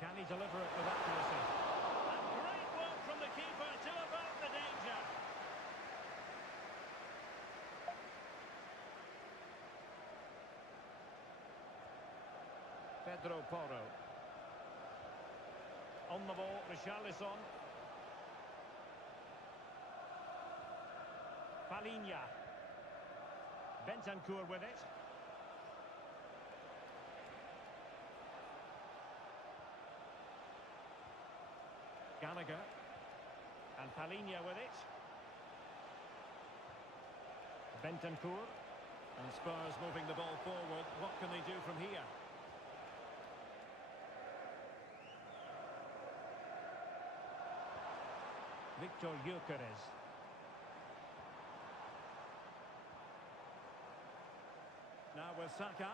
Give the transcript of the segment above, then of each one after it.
Can he deliver it with accuracy? And great work from the keeper to avert the danger. Pedro Porro. On the ball, Richarlison. Palinha. Bentancur with it. Gallagher. And Palinha with it. Bentancur. And Spurs moving the ball forward. What can they do from here? Victor Gyökeres. Now with Saka.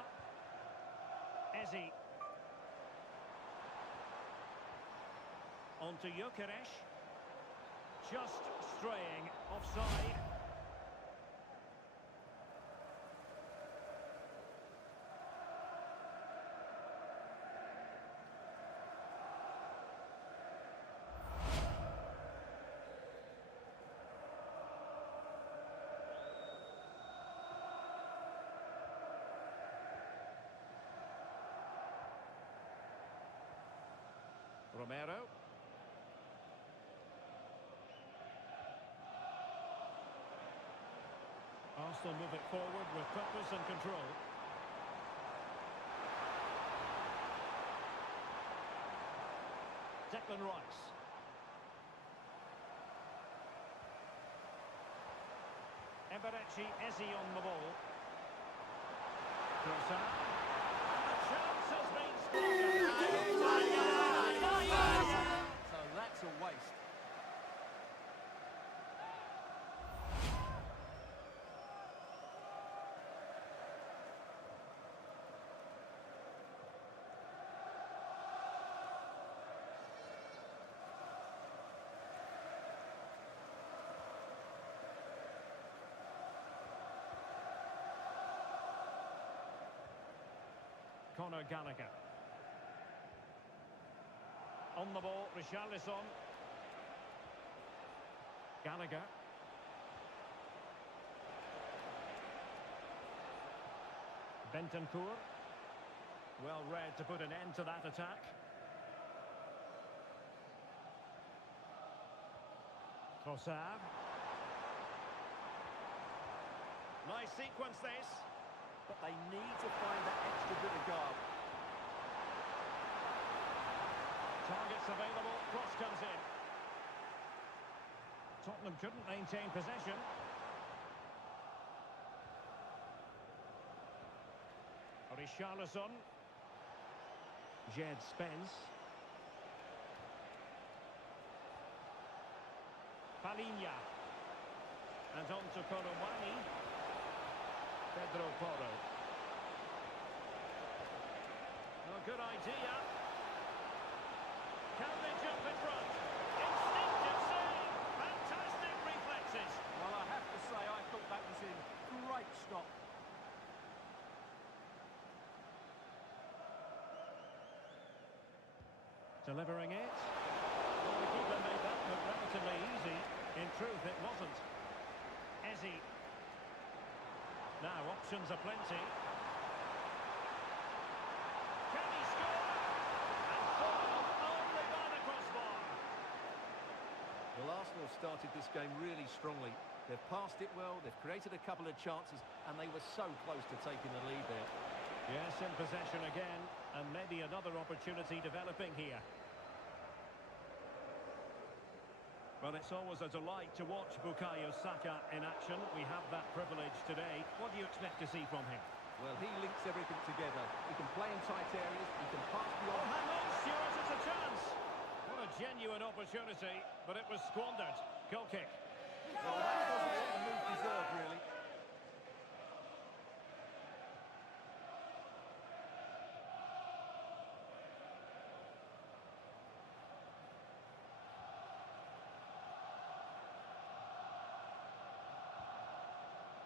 Eze. On to Gyökeres. Just straying offside. Romero. Arsenal move it forward with purpose and control. Declan Rice. Eberechi Eze on the ball. Trossard. And the chance has been squandered. So that's a waste. Conor Gallagher. On the ball, Richarlison. Gallagher. Bentancur. Well read to put an end to that attack. Trossard. Nice sequence this. But they need to find that extra bit of guard. Targets available, cross comes in. Tottenham couldn't maintain possession. Richarlison. Jed Spence. Palinha. And on to Korowani. Pedro Porro. Oh, good idea. Can they jump in front? Instinctive save. Fantastic reflexes. Well, I have to say, I thought that was in. Great stop. Delivering it. Well, the keeper made that look relatively easy. In truth, it wasn't. Eze. Now, options are plenty. Can he score? And foiled only by the crossbar. Well, Arsenal started this game really strongly. They've passed it well, they've created a couple of chances, and they were so close to taking the lead there. Yes, in possession again, and maybe another opportunity developing here. Well, it's always a delight to watch Bukayo Saka in action. We have that privilege today. What do you expect to see from him? Well, he links everything together. He can play in tight areas, he can pass Oh, beyond. hang on, Stuart, it's a chance. What a genuine opportunity, but it was squandered. Goal kick. Well, that wasn't what the move deserved, really.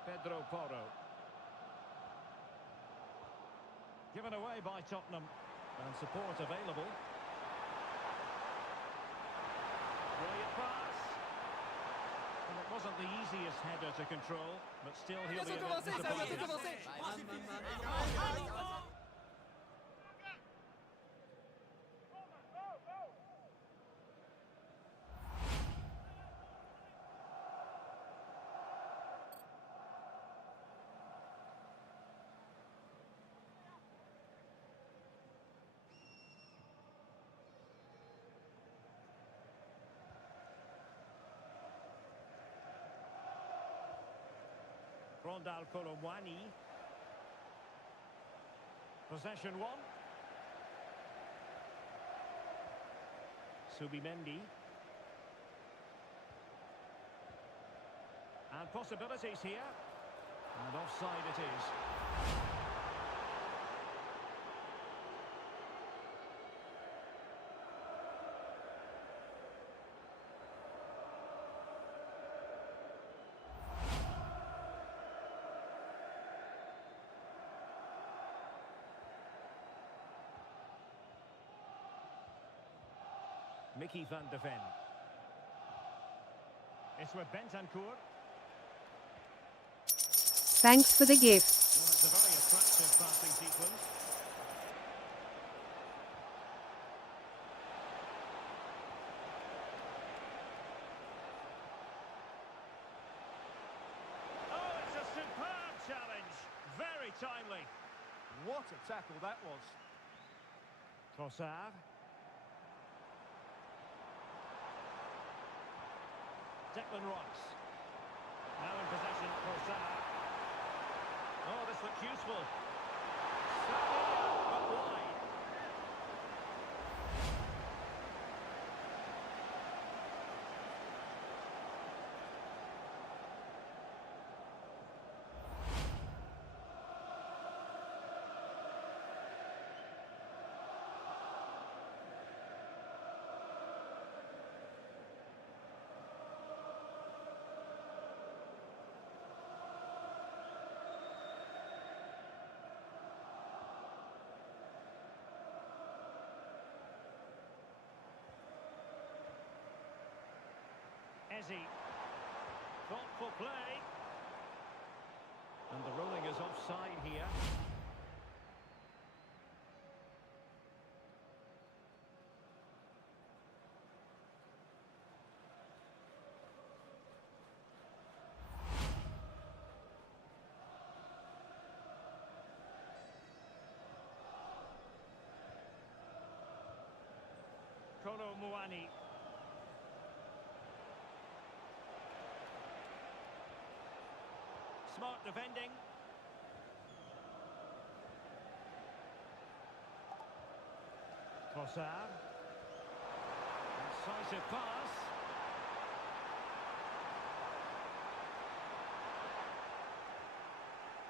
Pedro Porro. Given away by Tottenham. And support available. Brilliant pass. Well, it wasn't the easiest header to control, but still he'll be a bit disappointed. Rondal Colomwani. Possession one. Subimendi. And possibilities here. And offside it is. Mickey van de Ven. It's with Bentancur. Thanks for the gift. Well, it's a very attractive passing sequence. Oh, it's a superb challenge. Very timely. What a tackle that was. Trossard. Declan Rice. Now in possession, Trossard. Oh, this looks useful. But wide. Ezzy. Thoughtful play. And the ruling is offside here. Colomwani. Smart defending. Trossard. Incisive pass.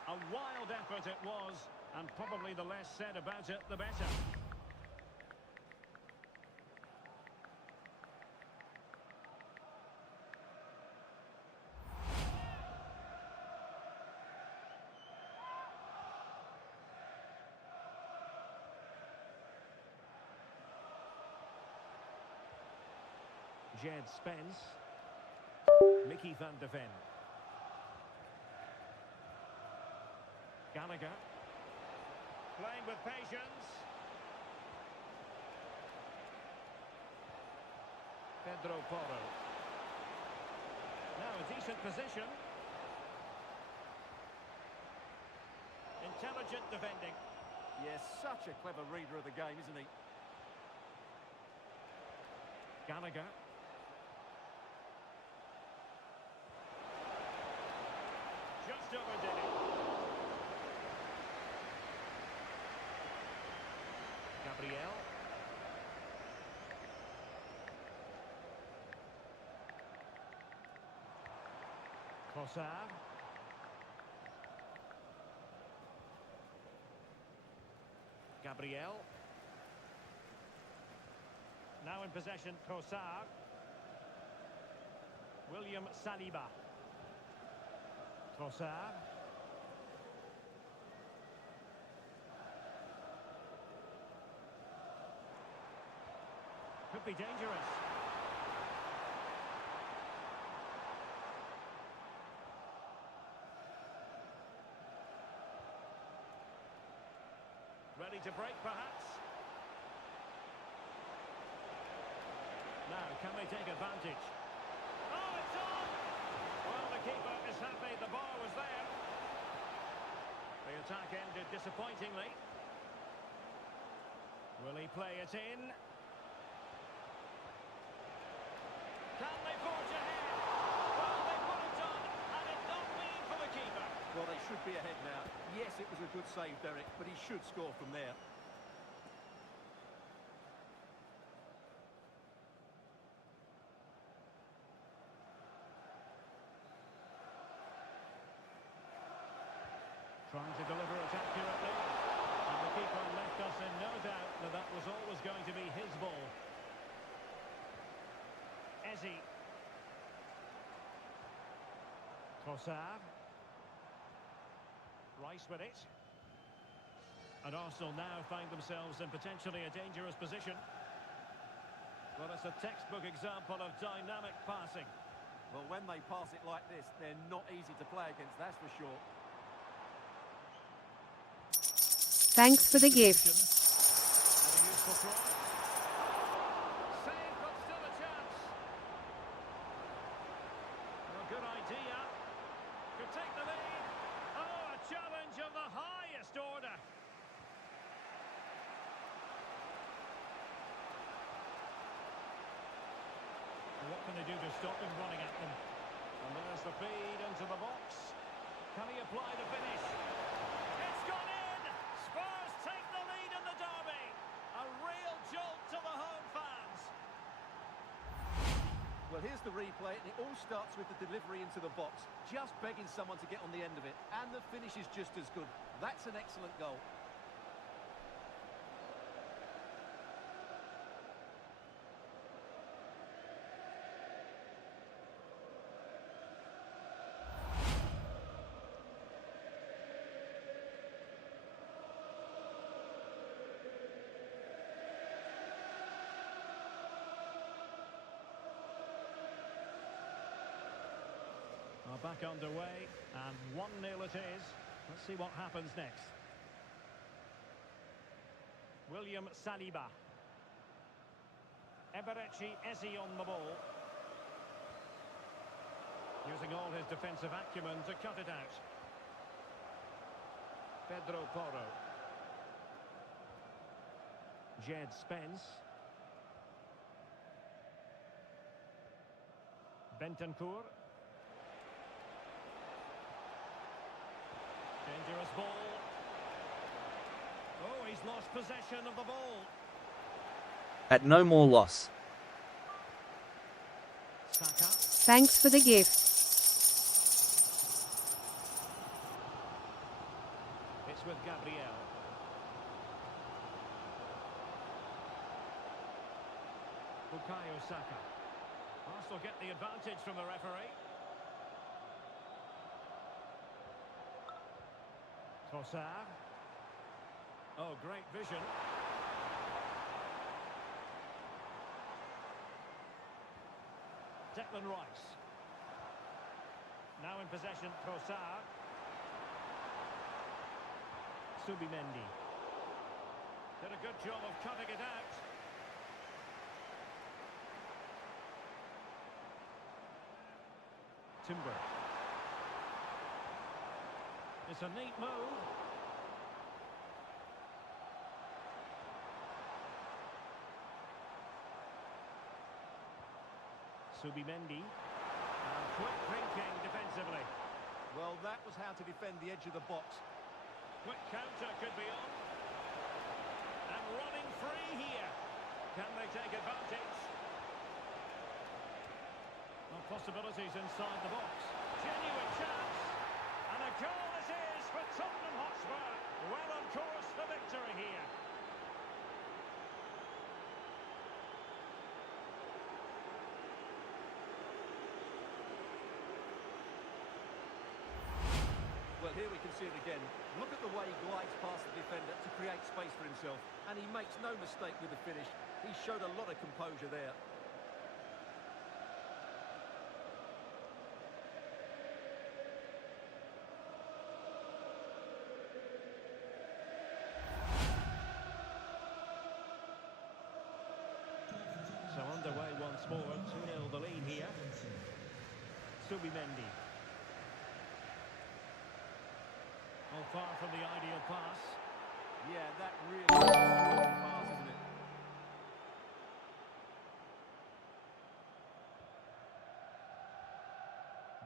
A wild effort it was, and probably the less said about it, the better. Jed Spence. Mickey van de Ven. Gallagher. Playing with patience. Pedro Porro. Now a decent position. Intelligent defending. Yes, such a clever reader of the game, isn't he? Gallagher. Just overdid it. Gabriel. Trossard. Gabriel. Now in possession, Trossard. William Saliba. Trossard. Could be dangerous. Ready to break, perhaps? Now, can they take advantage? Oh, it's on! Well, the keeper is happy the bar was there. The attack ended disappointingly. Will he play it in? Can they forge ahead? Well, they put it on, and it not been for the keeper. Well, they should be ahead now. Yes, it was a good save, Derek, but he should score from there. Trying to deliver it accurately. And the keeper left us in no doubt that that was always going to be his ball. Ezzy. Trossard. Rice with it. And Arsenal now find themselves in potentially a dangerous position. Well, it's a textbook example of dynamic passing. Well, when they pass it like this, they're not easy to play against, that's for sure. Thanks for the gift. And a useful cross. Save, but still a chance. Well, good idea. Could take the lead. Oh, a challenge of the highest order. What can they do to stop him running at them? And there's the feed into the box. Can he apply the finish? It's gone in! Spurs take the lead in the derby. A real jolt to the home fans. Well, here's the replay, and it all starts with the delivery into the box. Just begging someone to get on the end of it. And the finish is just as good. That's an excellent goal. Back underway, and 1-0 it is. Let's see what happens next. William Saliba. Eberechi Eze on the ball. Using all his defensive acumen to cut it out. Pedro Porro. Jed Spence. Bentancur. Dangerous ball. Oh, he's lost possession of the ball. At no more loss. Saka. Thanks for the gift. It's with Gabriel. Bukayo Saka. Arsenal get the advantage from the referee. Trossard. Oh, great vision. Declan Rice. Now in possession, Trossard. Subimendi. Did a good job of cutting it out. Timber. It's a neat move. Subimendi. And quick thinking defensively. Well, that was how to defend the edge of the box. Quick counter could be on. And running free here. Can they take advantage? Well, possibilities inside the box. Genuine chance. And a goal it is for Tottenham Hotspur. Well on course for victory here. Well, here we can see it again. Look at the way he glides past the defender to create space for himself. And he makes no mistake with the finish. He showed a lot of composure there. more. 2-0 the lead here. Subimendi. Well, far from the ideal pass. Yeah, that really is a strong pass, isn't it?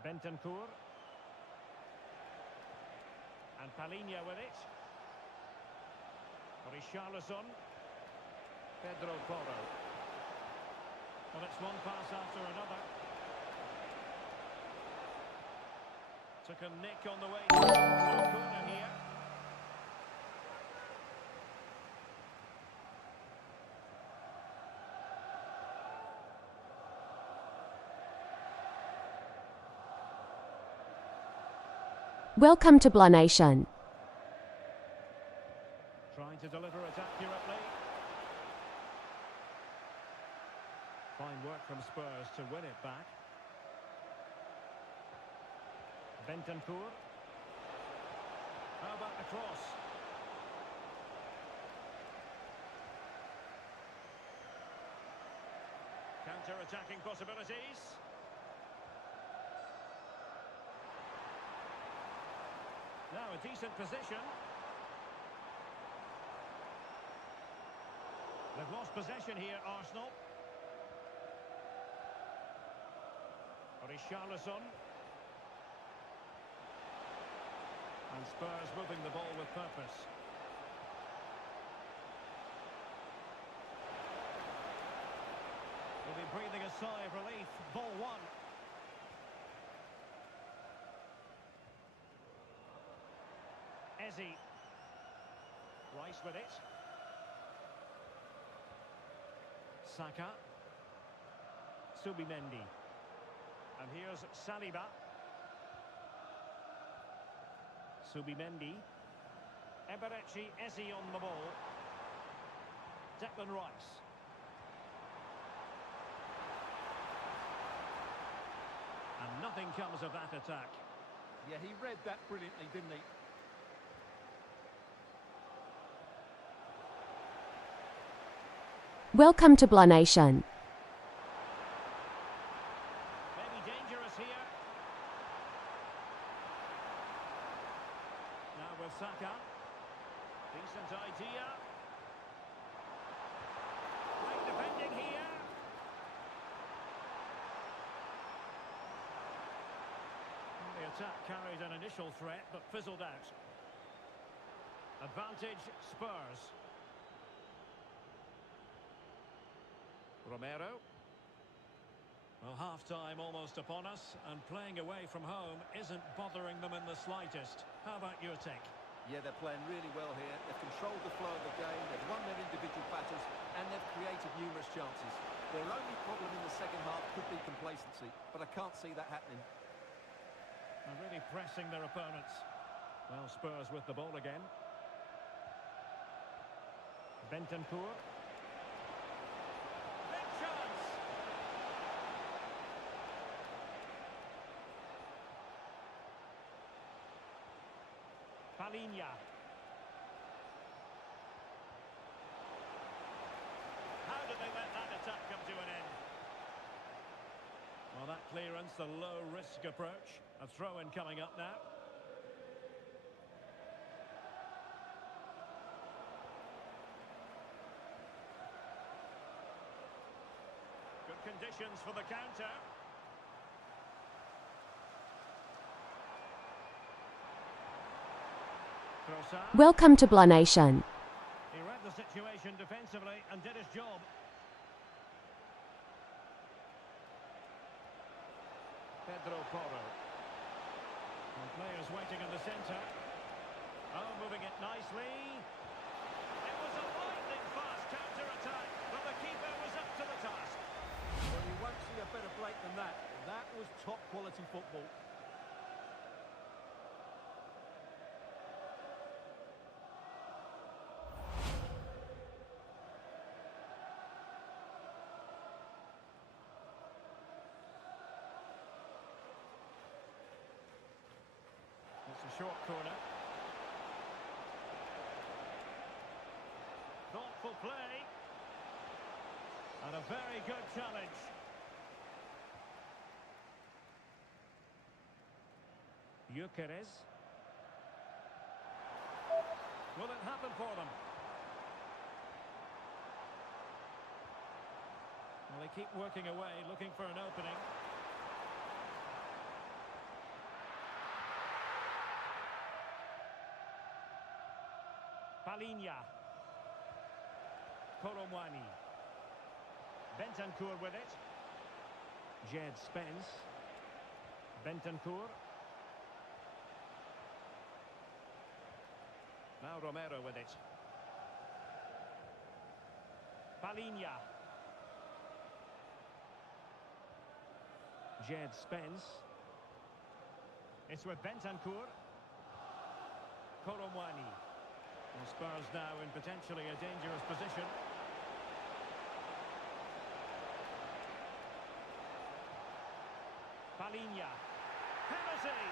Bentancur. And Palinha with it. Richarlison. Pedro Porro. Well, it's one pass after another. Took a nick on the way to a corner here. Welcome to Blah Nation. Trying to deliver it accurately. Fine work from Spurs to win it back. Bentancur. How about the cross? Counter-attacking possibilities. Now a decent position. They've lost possession here, Arsenal. Richarlison. And Spurs moving the ball with purpose. Will be breathing a sigh of relief. Ball one. Eze. Rice with it. Saka. Subimendi. And here's Saliba. Subimendi. Eberechi Eze on the ball. Declan Rice. And nothing comes of that attack. Yeah, he read that brilliantly, didn't he? Welcome to Blah Nation. Maybe dangerous here. Now with Saka. Decent idea. Great defending here. The attack carried an initial threat but fizzled out. Advantage Spurs. Romero. Well, half-time almost upon us, and playing away from home isn't bothering them in the slightest. How about your take? Yeah, they're playing really well here. They've controlled the flow of the game, they've won their individual battles, and they've created numerous chances. Their only problem in the second half could be complacency, but I can't see that happening. And really pressing their opponents. Well, Spurs with the ball again. Bentancur. Big chance! Palinha. How did they let that attack come to an end? Well, that clearance, the low-risk approach. A throw-in coming up now. Good conditions for the counter. Trossard. Welcome to Blah Nation. He read the situation defensively and did his job. Pedro Porro. And players waiting in the centre. Oh, moving it nicely. It was a lightning fast counter-attack, but the keeper was up to the task. Well, you won't see a better break than that. That was top-quality football. It's a short corner. Thoughtful play. And a very good challenge. Gyökeres. Will it happen for them? Well, they keep working away, looking for an opening. Palinha. Koromwani. Bentancur with it. Jed Spence. Bentancur. Now Romero with it. Palinha. Jed Spence. It's with Bentancur. Koromwani. Well, Spurs now in potentially a dangerous position. Palinha. Penalty!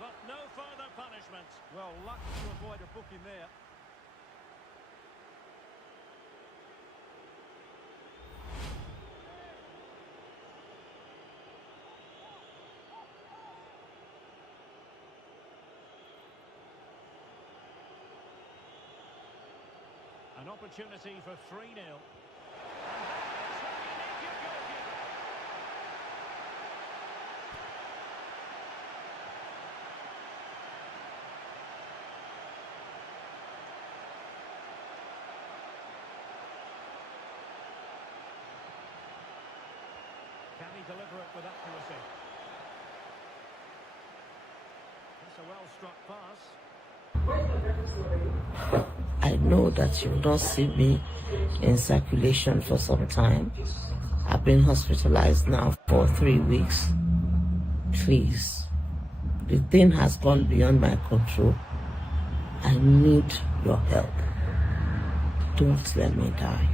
But no further punishment. Well, lucky to avoid a booking there. An opportunity for 3-0. Can he deliver it with accuracy? It's a well-struck pass. I know that you will not see me in circulation for some time. I've been hospitalized now for 3 weeks. Please, the thing has gone beyond my control. I need your help. Don't let me die.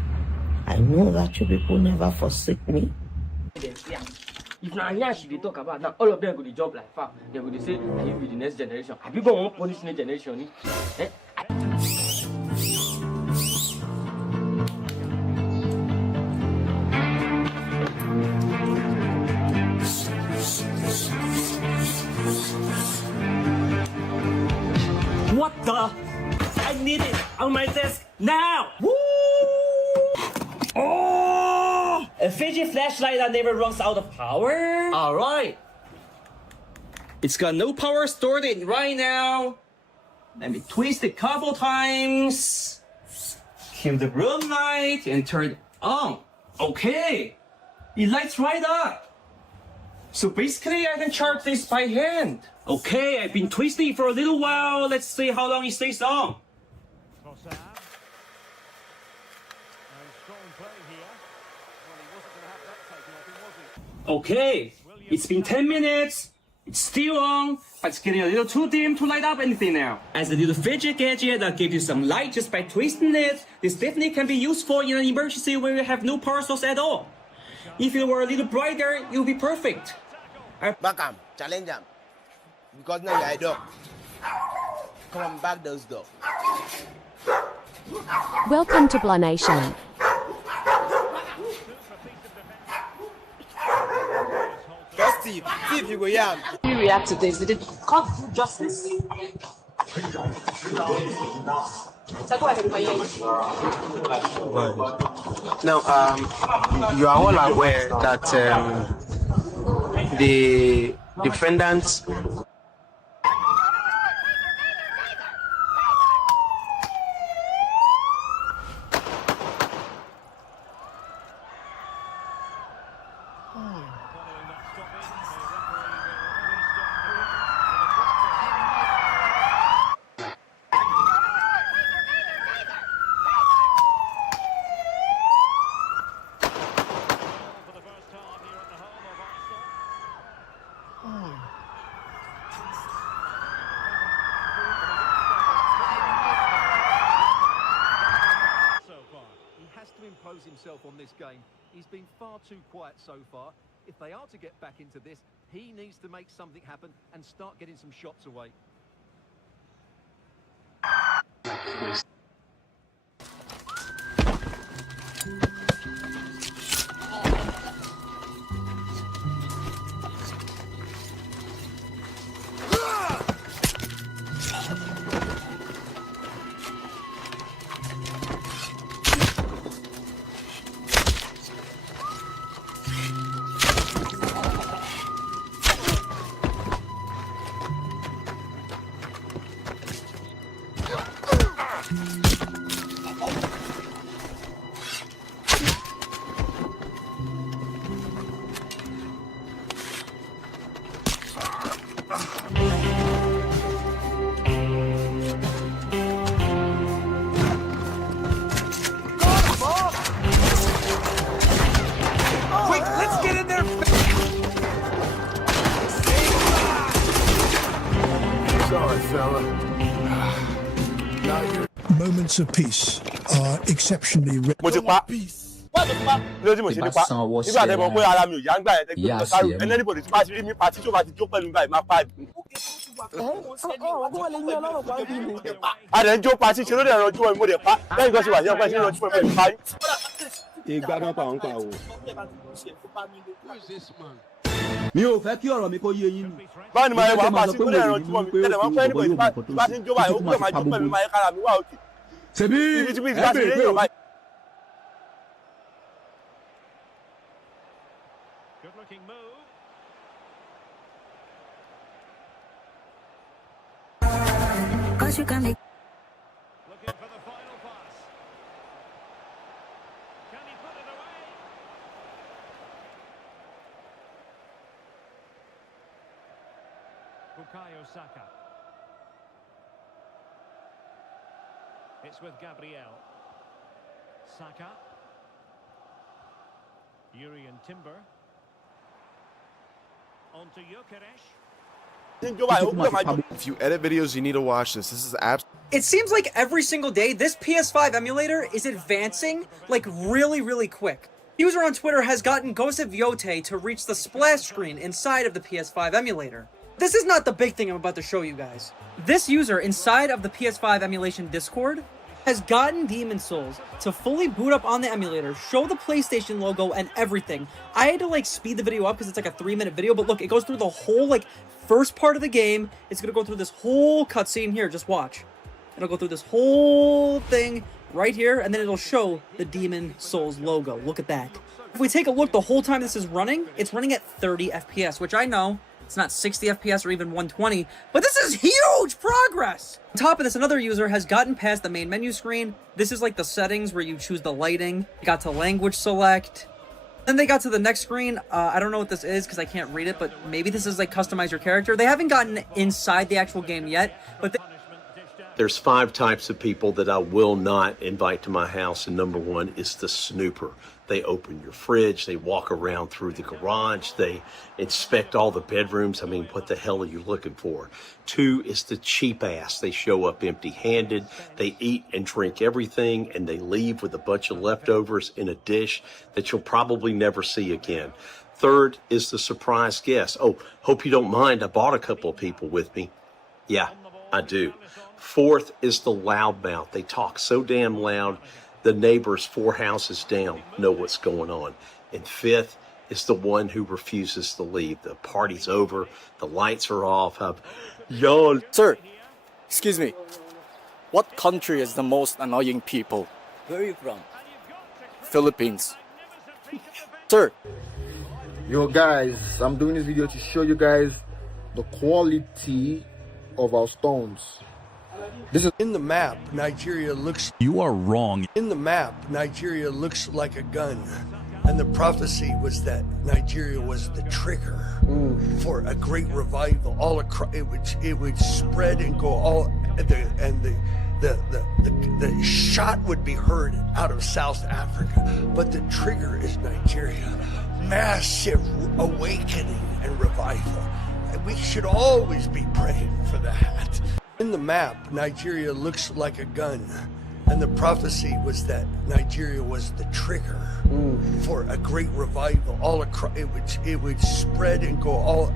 I know that you people never forsake me. If na yansh they talk about now, all of them go to job like far. They go to say, "Can you be the next generation?" Have you got one punish next generation? Eh? What the? I need it on my desk now! Woo! Oh! A fidget flashlight that never runs out of power? Alright. It's got no power stored in right now. Let me twist it a couple times. Kill the room light and turn it on. Okay. It lights right up. So basically I can charge this by hand. Okay, I've been twisting for a little while. Let's see how long it stays on. Trossard. And strong play here. Well, he wasn't going to have that taken off him, was he? Okay, it's been 10 minutes. It's still on, but it's getting a little too dim to light up anything now. As a little fidget gadget that gives you some light just by twisting it, this definitely can be useful in an emergency when you have no power source at all. If it were a little brighter, it would be perfect. Back him, challenge him. Because now you're a dog. Come on, back those dogs. Welcome to Blah Nation. Just see if you go yam. You react to this? Did it cut justice? Now, you are all aware that the defendants himself on this game. He's been far too quiet so far. If they are to get back into this, he needs to make something happen and start getting some shots away. Quick, let's get in there. Sorry, fella. Moments of peace are exceptionally rare. Mo ti pa. Lójú mo ṣe nípa. Nígbà tẹ́ mọ̀ pé ara mi ò yá ń gbà yẹn tẹ́ gbé mi lọ sáré. Anybody tí bá ti rí mi pàtí tó bá ti jó pẹ̀lú báyìí máa pa. A dẹ̀ ń jó pàtí ṣe ló dẹ̀ rọjú wọn mo dẹ̀ pa. Lẹ́yìn tó ṣe wà ní ọgbà ìṣẹ́ rọjú wọn pẹ̀lú pa. Ìgbà kan pa òun pa o. Mi ò fẹ́ kí ọ̀rọ̀ mi kó yé yín ni. Báwo ni màá yẹ wà pàtí tó dẹ̀ rọjú wọn mi? Tẹ̀lé wọn pẹ́ anybody tí bá ti ń jó báyìí ó gbọ́dọ̀ máa jó pẹ̀lú máa yẹ kára mi wá òkè. Ṣebí Ibi tí bá ti rí èèyàn báyìí. Good looking move. Cause you can make. Looking for the final pass. Can he put it away? Bukayo Saka. It's with Gabriel. Saka. Yuri and Timber. On to Gyökeres. If you edit videos, you need to watch this. This is It seems like every single day, this PS5 emulator is advancing, like, really, really quick. User on Twitter has gotten Ghost of Yote to reach the splash screen inside of the PS5 emulator. This is not the big thing I'm about to show you guys. This user inside of the PS5 emulation Discord has gotten Demon Souls to fully boot up on the emulator, show the PlayStation logo and everything. I had to like speed the video up because it's like a 3-minute video, but look, it goes through the whole like first part of the game. It's gonna go through this whole cutscene here, just watch. It'll go through this whole thing right here, and then it'll show the Demon Souls logo. Look at that. If we take a look, the whole time this is running, it's running at 30 FPS, which I know it's not 60 FPS or even 120, but this is huge progress! On top of this, another user has gotten past the main menu screen. This is like the settings where you choose the lighting. Got to language select. Then they got to the next screen. I don't know what this is because I can't read it, but maybe this is like customize your character. They haven't gotten inside the actual game yet, but There's 5 types of people that I will not invite to my house, and number 1 is the snooper. They open your fridge, they walk around through the garage, they inspect all the bedrooms. I mean, what the hell are you looking for? 2 is the cheap ass. They show up empty-handed, they eat and drink everything, and they leave with a bunch of leftovers in a dish that you'll probably never see again. 3rd is the surprise guest. Oh, hope you don't mind, I bought a couple of people with me. Yeah, I do. 4th is the loudmouth. They talk so damn loud, the neighbors 4 houses down know what's going on. And 5th is the one who refuses to leave. The party's over, the lights are off. Y'all. Sir, excuse me. What country is the most annoying people? Where are you from? Philippines. Sir. Yo guys, I'm doing this video to show you guys the quality of our stones. This is in the map. Nigeria looks. You are wrong. In the map, Nigeria looks like a gun, and the prophecy was that Nigeria was the trigger for a great revival. All across, it would spread and go all, the shot would be heard out of South Africa, but the trigger is Nigeria. Massive awakening and revival. We should always be praying for that. In the map, Nigeria looks like a gun, and the prophecy was that Nigeria was the trigger for a great revival. All across, it would spread and go all. Well,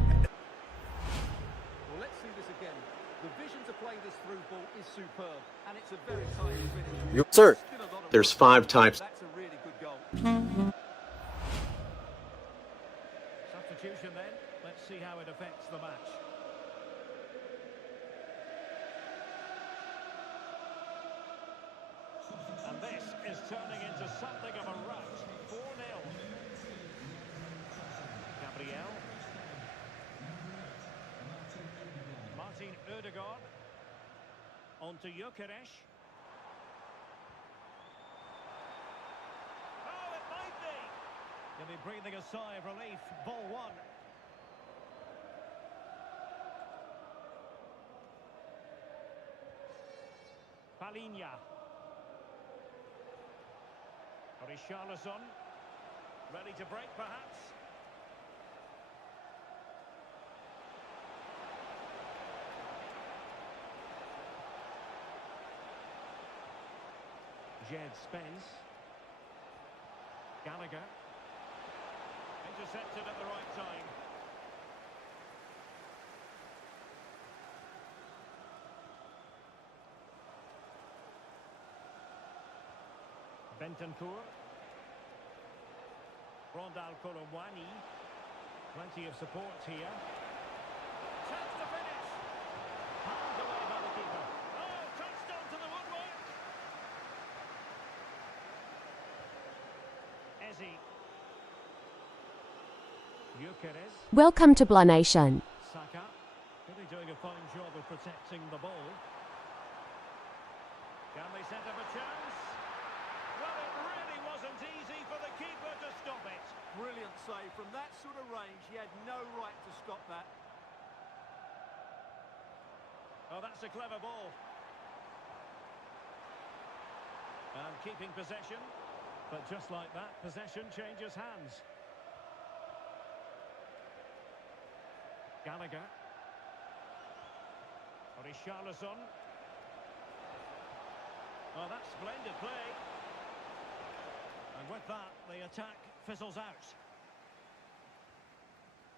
let's see this again. The vision to play this through ball is superb, and it's a very tight finish. Sir, there's 5 types. That's a really good goal. Substitution then. Let's see how it affects the match. And this is turning into something of a rout. 4-0. Gabriel. Martin Ødegaard. On to Gyökeres. They'll be breathing a sigh of relief. Ball one. Palinha. Richarlison. Ready to break, perhaps. Jed Spence. Gallagher. Intercepted at the right time. Bentancur. Rondal Colomwani. Plenty of support here. Chance to finish. Hands away by the keeper. Oh, touched onto the woodwork. Eze. Gyökeres. Welcome to Blah Nation. Saka. Really doing a fine job of protecting the ball. Can they set up a chance? Well, it really wasn't easy for the keeper to stop it. Brilliant save. From that sort of range, he had no right to stop that. Oh, that's a clever ball. And keeping possession. But just like that, possession changes hands. Gallagher. Richarlison. Oh, that's splendid play. And with that, the attack fizzles out.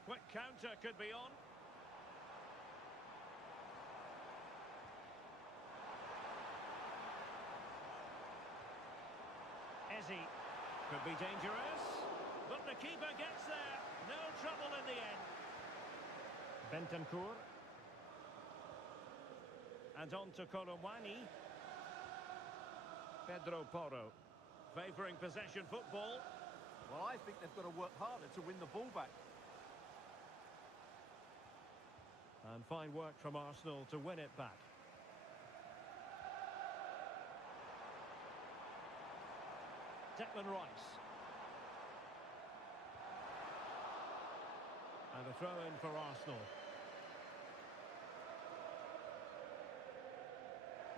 Quick counter could be on. Eze could be dangerous, but the keeper gets there. No trouble in the end. Bentancur. And on to Colomwani. Pedro Porro. Favouring possession football. Well, I think they've got to work harder to win the ball back. And fine work from Arsenal to win it back. Declan Rice. And a throw-in for Arsenal.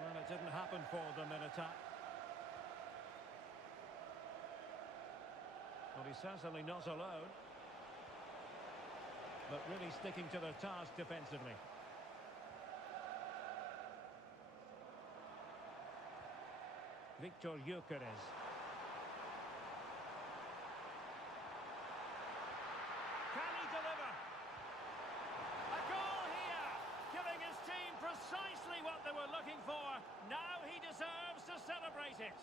Well, it didn't happen for them in attack. Well, he's certainly not alone. But really sticking to their task defensively. Victor Gyökeres. Can he deliver? A goal here, giving his team precisely what they were looking for. Now he deserves to celebrate it.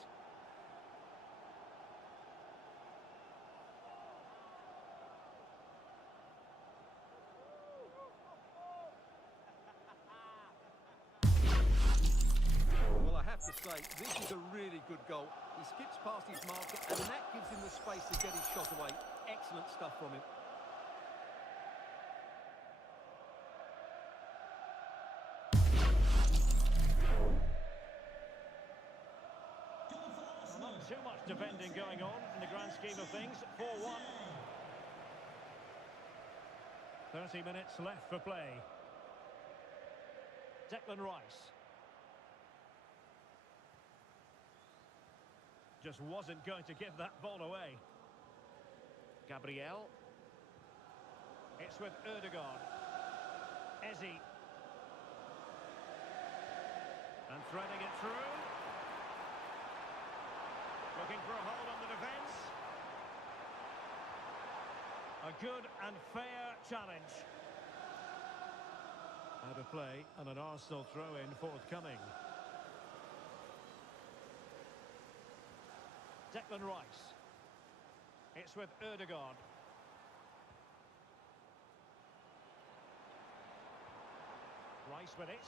Well, I have to say, this is a really good goal. He skips past his marker, and that gives him the space to get his shot away. Excellent stuff from him. Not too much defending going on in the grand scheme of things. 4-1. 30 minutes left for play. Declan Rice. Just wasn't going to give that ball away. Gabriel. It's with Ødegaard. Eze. And threading it through. Looking for a hold on the defence. A good and fair challenge. Out of play and an Arsenal throw-in forthcoming. Declan Rice. It's with Ødegaard. Rice with it.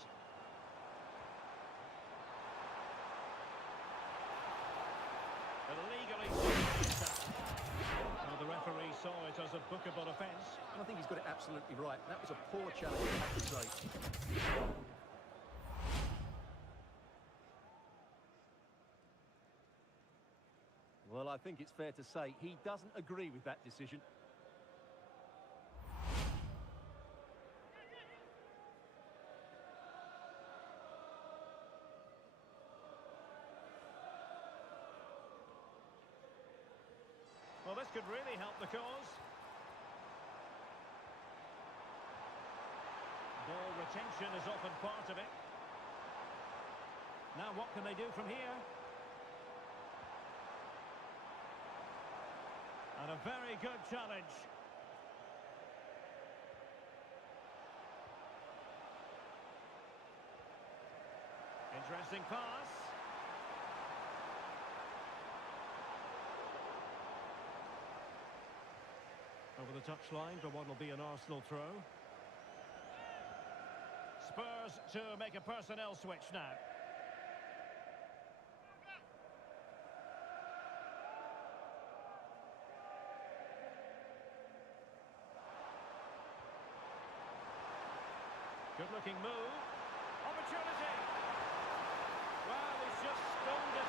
Illegally. Well, the referee saw it as a bookable offence. I think he's got it absolutely right. That was a poor challenge, I have to say. Well, I think it's fair to say he doesn't agree with that decision. Well, this could really help the cause. Ball retention is often part of it. Now what can they do from here? And a very good challenge. Interesting pass. Over the touchline for what will be an Arsenal throw. Spurs to make a personnel switch now. Good-looking move. Opportunity. Well, he's just stunned it.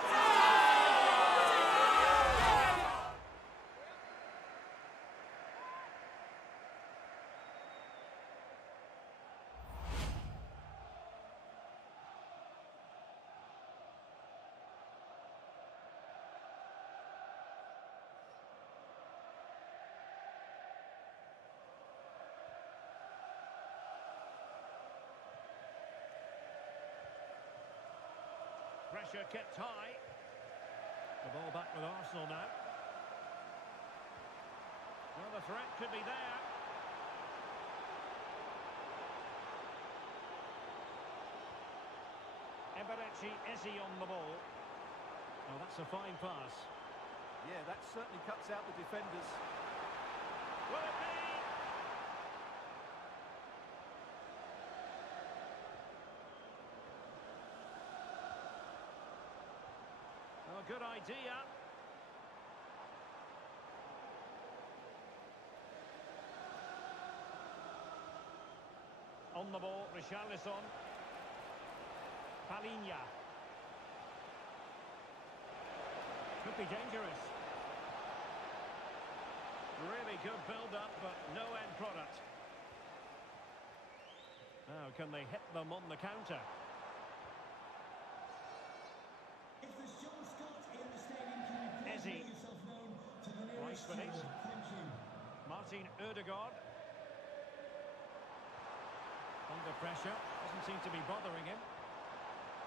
Pressure kept high. The ball back with Arsenal now. Well, the threat could be there. Eberechi Eze on the ball. Oh, that's a fine pass. Yeah, that certainly cuts out the defenders. Will it be? Oh, good idea. On the ball, Richarlison. Palinha. Could be dangerous. Really good build-up, but no end product. Now, can they hit them on the counter? Eze. Nice finish. Martin Ødegaard. Under pressure. Doesn't seem to be bothering him.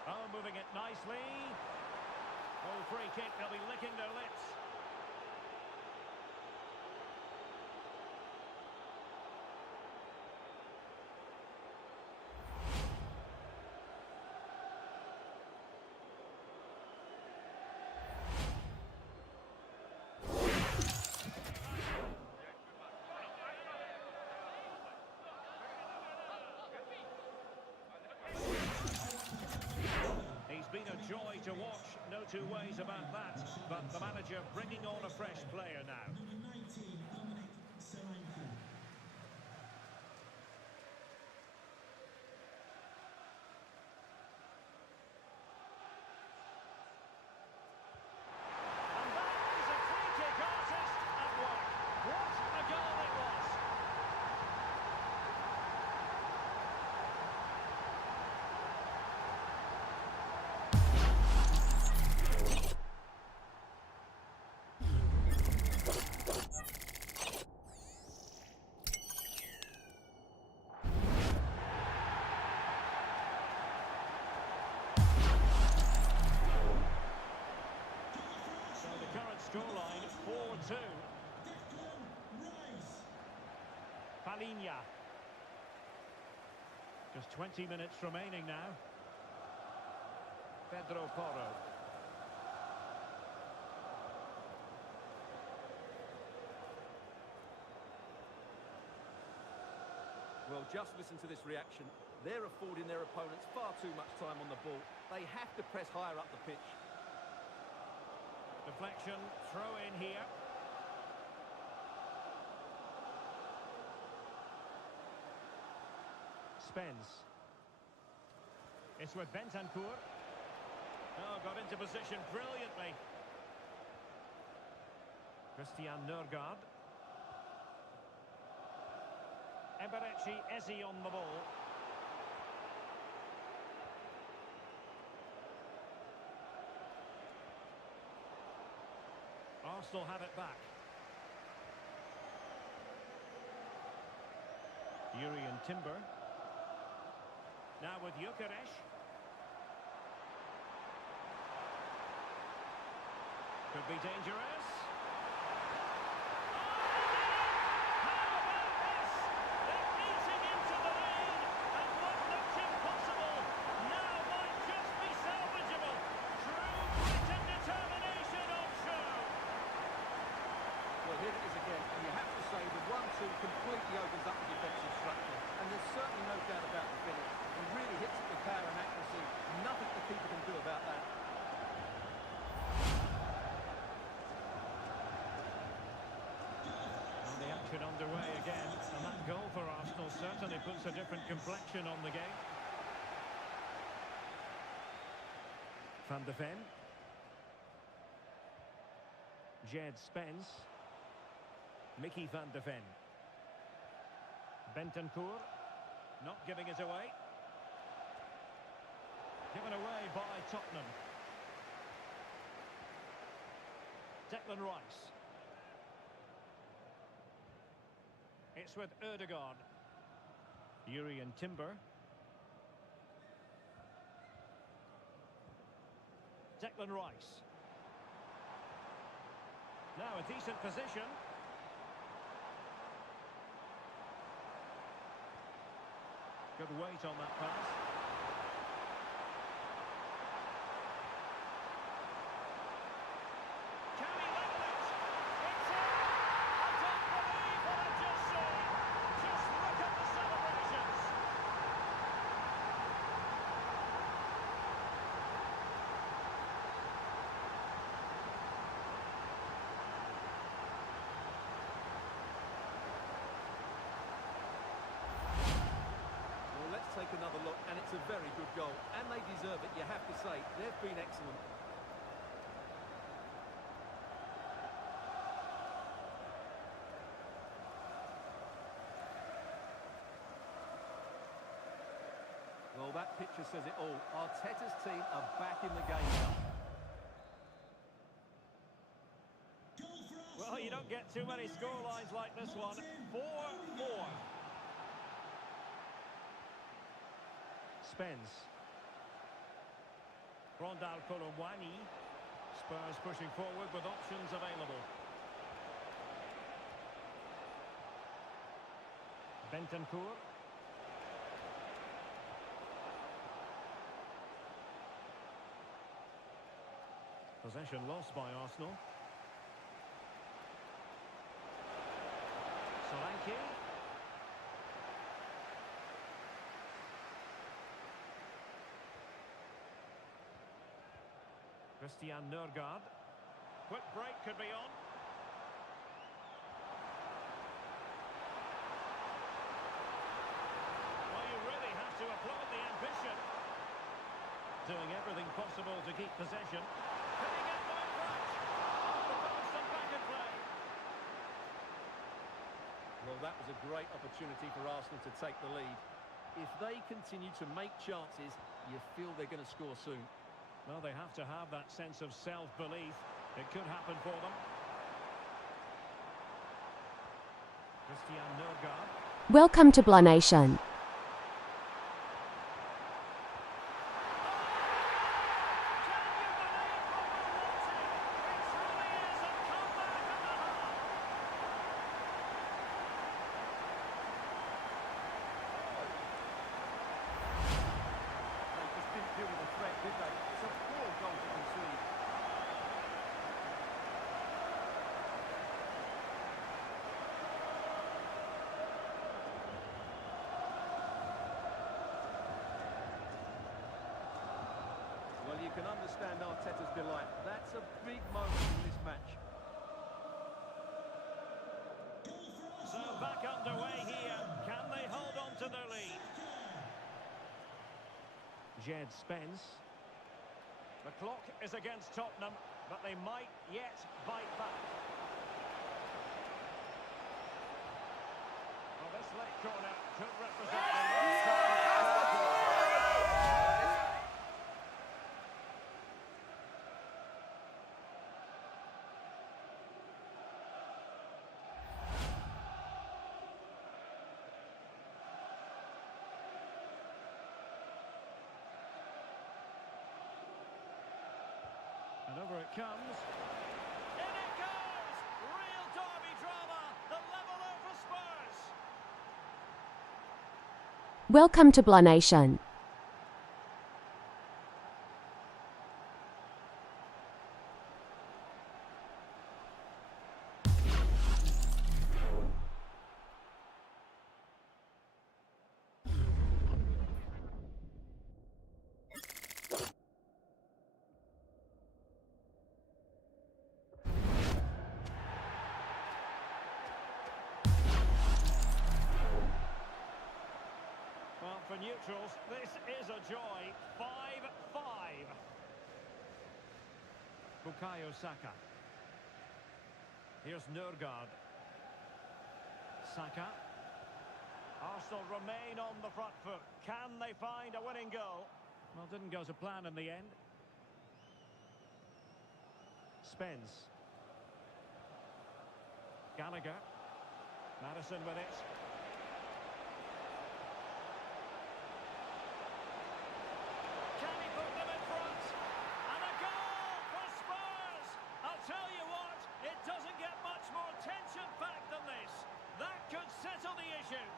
Oh, moving it nicely. Oh, free kick. They'll be licking their lips. He's been a joy to watch, no two ways about that. But the manager bringing on a fresh player now. And that is a free kick artist at work. What a goal it was! So the current scoreline, 4-2. Palinha. Just 20 minutes remaining now. Pedro Porro. Well, just listen to this reaction. They're affording their opponents far too much time on the ball. They have to press higher up the pitch. Deflection, throw in here. Spence. It's with Bentancur. Oh, got into position brilliantly. Christian Nørgaard. Eberechi Eze on the ball. Arsenal have it back. Urian Timber. Now with Gyökeres. Could be dangerous. Completely opens up the defensive structure, and there's certainly no doubt about the finish. He really hits it with power and accuracy. Nothing the keeper can do about that. And the action underway again, and that goal for Arsenal certainly puts a different complexion on the game. Van de Ven. Jed Spence. Mickey van de Ven. Bentancur, not giving it away. Given away by Tottenham. Declan Rice. It's with Ødegaard. Urian Timber. Declan Rice. Now a decent position. Good weight on that pass. Can he level it? It's in! I don't believe what I just saw. Just look at the celebrations. Take another look, and it's a very good goal, and they deserve it, you have to say. They've been excellent. Well, that picture says it all. Arteta's team are back in the game now. Well, you don't get too many scorelines like this one. 4-4. Spence. Rondal Kolomwani. Spurs pushing forward with options available. Bentancur. Possession lost by Arsenal. Solanke. Christian Nørgaard. Quick break could be on. Well, you really have to applaud the ambition. Doing everything possible to keep possession. Can he get one front? Off the post and back in play. Well, that was a great opportunity for Arsenal to take the lead. If they continue to make chances, you feel they're going to score soon. Well, they have to have that sense of self-belief. It could happen for them. Christian Nørgaard. Welcome to Blah Nation. Well, you can understand Arteta's delight. That's a big moment in this match. So back underway here. Can they hold on to their lead? Jed Spence. The clock is against Tottenham, but they might yet bite back. this late corner could represent the and over it comes. In it goes! Real derby drama. The leveller for Spurs. Welcome to Blah Nation. Well, for neutrals, this is a joy. 5-5. Bukayo Saka. Here's Nurgard. Saka. Arsenal remain on the front foot. Can they find a winning goal? Well, didn't go to plan in the end. Spence. Gallagher. Madison with it. Can he put them in front? And a goal for Spurs! I'll tell you what, it doesn't get much more tension-packed than this. That could settle the issue.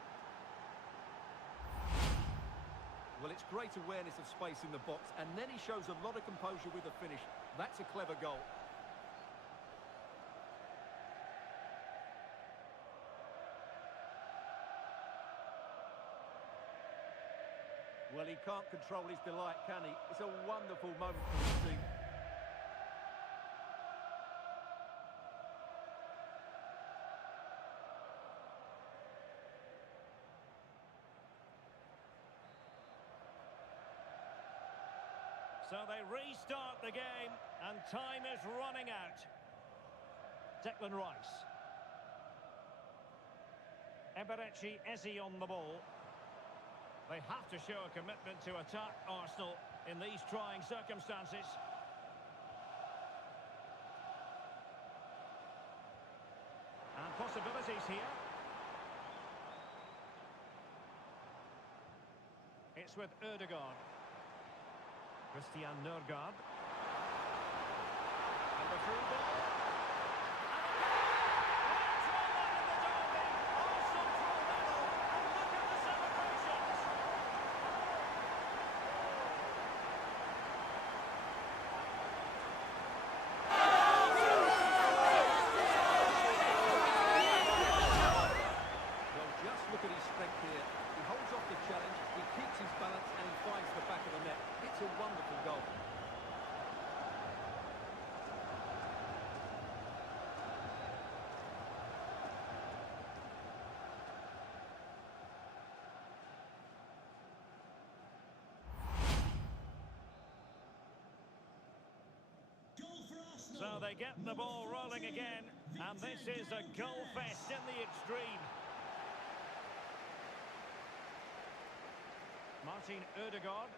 Well, it's great awareness of space in the box, and then he shows a lot of composure with the finish. That's a clever goal. Well, he can't control his delight, can he? It's a wonderful moment for his team. So they restart the game, and time is running out. Declan Rice. Eberechi Eze on the ball. They have to show a commitment to attack Arsenal in these trying circumstances. And possibilities here. It's with Ødegaard. Christian Nørgaard. And the through ball. So they get the ball rolling again, and this is a goal fest in the extreme. Martin Ødegaard.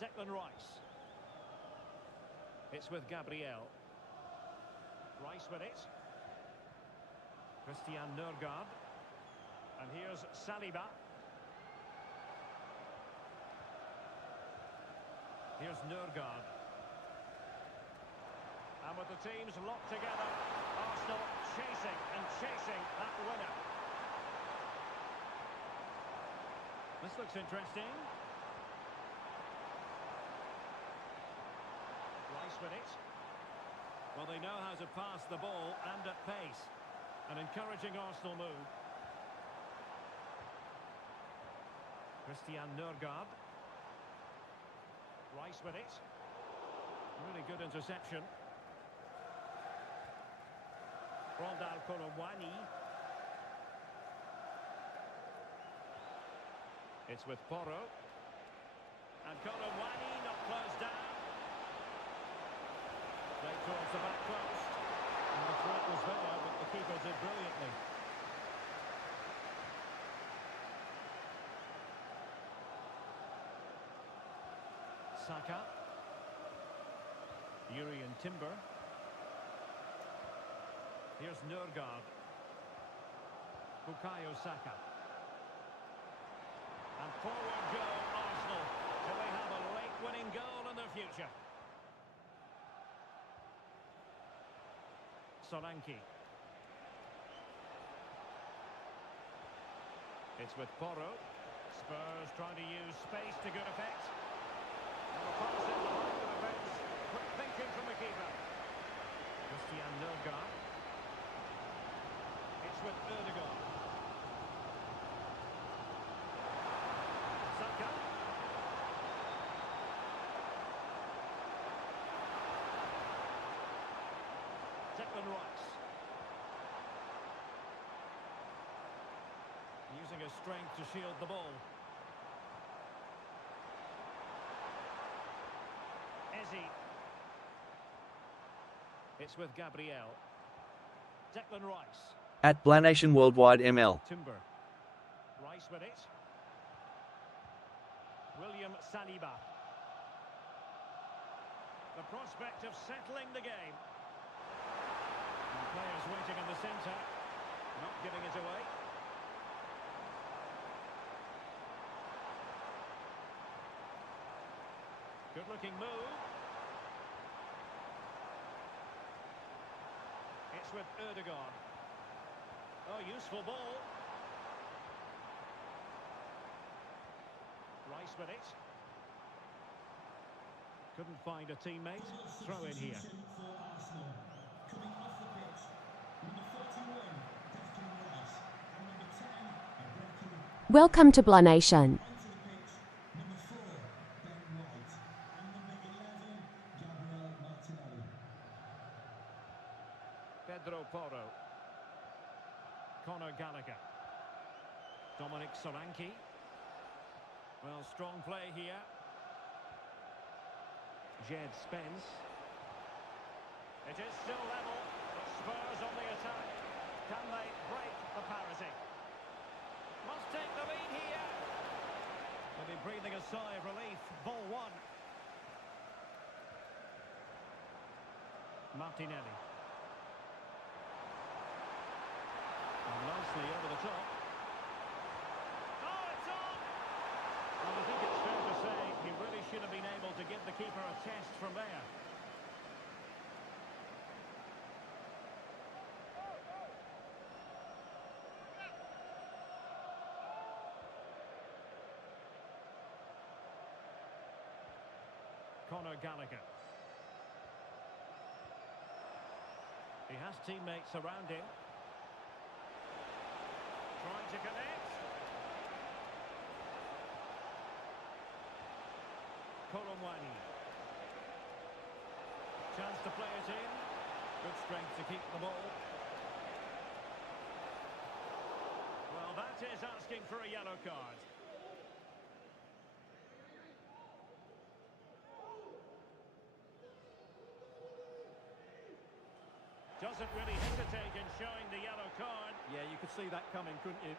Declan Rice. It's with Gabriel. Rice with it. Christian Nørgaard. And here's Saliba. Here's Nørgaard. And with the teams locked together, Arsenal chasing and chasing that winner. This looks interesting. Rice with it. Well, they know how to pass the ball and at pace. An encouraging Arsenal move. Christian Nørgaard. Rice with it. Really good interception. Rondal Kolomwani. It's with Porro. And Kolomwani not closed down. Played towards the back post. And the threat was there, but the Saka. Yuri and Timber. Here's Nørgaard. Bukayo Saka. And forward go Arsenal. Do they have a late winning goal in their future? Solanke. It's with Porro. Spurs trying to use space to good effect. And the pass in behind the defence. Quick thinking from the keeper. Christian Nørgaard. It's with Ødegaard. Saka. Declan Rice. Using his strength to shield the ball. Ezzy. It's with Gabriel. Declan Rice. At Blanation Worldwide ML. Timber. Rice with it. William Saliba. The prospect of settling the game. And players waiting in the centre. Not giving it away. Good looking move. It's with Ødegaard. Oh, useful ball. Rice with it. Couldn't find a teammate. Throw in here. Welcome to Blanation. Pedro Porro. Conor Gallagher. Dominic Solanke. Well, strong play here. Jed Spence. It is still level, but Spurs on the attack. Can they break the parity? Must take the lead here. They'll be breathing a sigh of relief. Ball one. Martinelli. And nicely over the top. Oh, it's on! Well, I think it's fair to say he really should have been able to give the keeper a test from there. Conor Gallagher. He has teammates around him. Trying to connect. Kolomwani. Chance to play it in. Good strength to keep the ball. Well, that is asking for a yellow card. Doesn't really hesitate in showing the yellow card. Yeah, you could see that coming, couldn't you?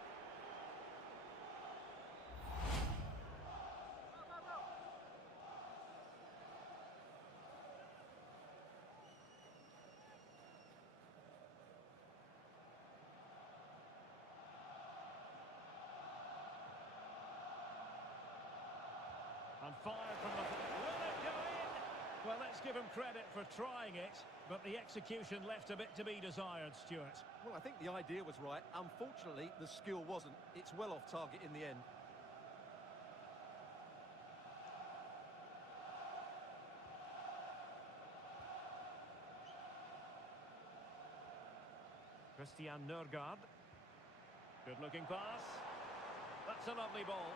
And fire from the... Will it go in? Well, let's give him credit for trying it, but the execution left a bit to be desired, Stuart. Well, I think the idea was right. Unfortunately, the skill wasn't. It's well off target in the end. Christian Nørgaard. Good-looking pass. That's a lovely ball.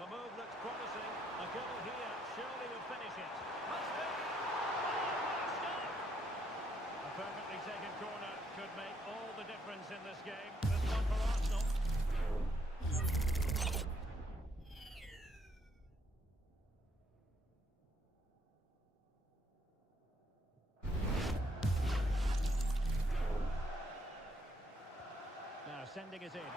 The move looks promising. A goal here surely will finish it. Must be. Oh, what a stop! A perfectly taken corner could make all the difference in this game. This one for Arsenal. Now sending it in.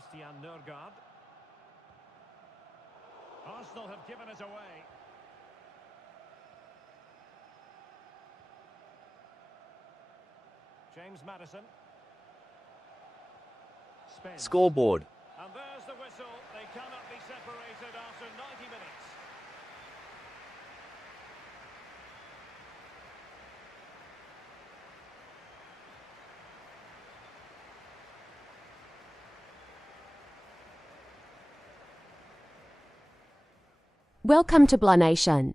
Christian Nørgaard. Arsenal have given it away. James Maddison. Spence. Scoreboard. And there's the whistle. They cannot be separated after 90 minutes. Welcome to Blah Nation.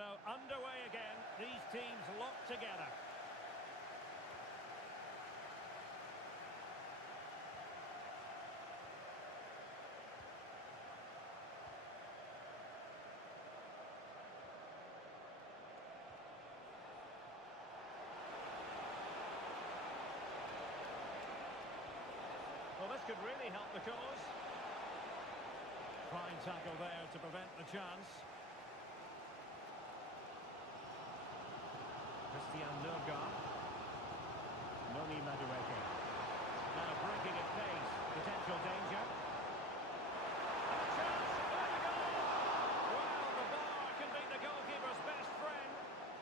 So underway again, these teams locked together. Well, this could really help the cause. Fine tackle there to prevent the chance. Christian Nørgaard. Noni Madueke. Now breaking at pace. Potential danger. And a chance. Odegaard! Well, the bar can be the goalkeeper's best friend.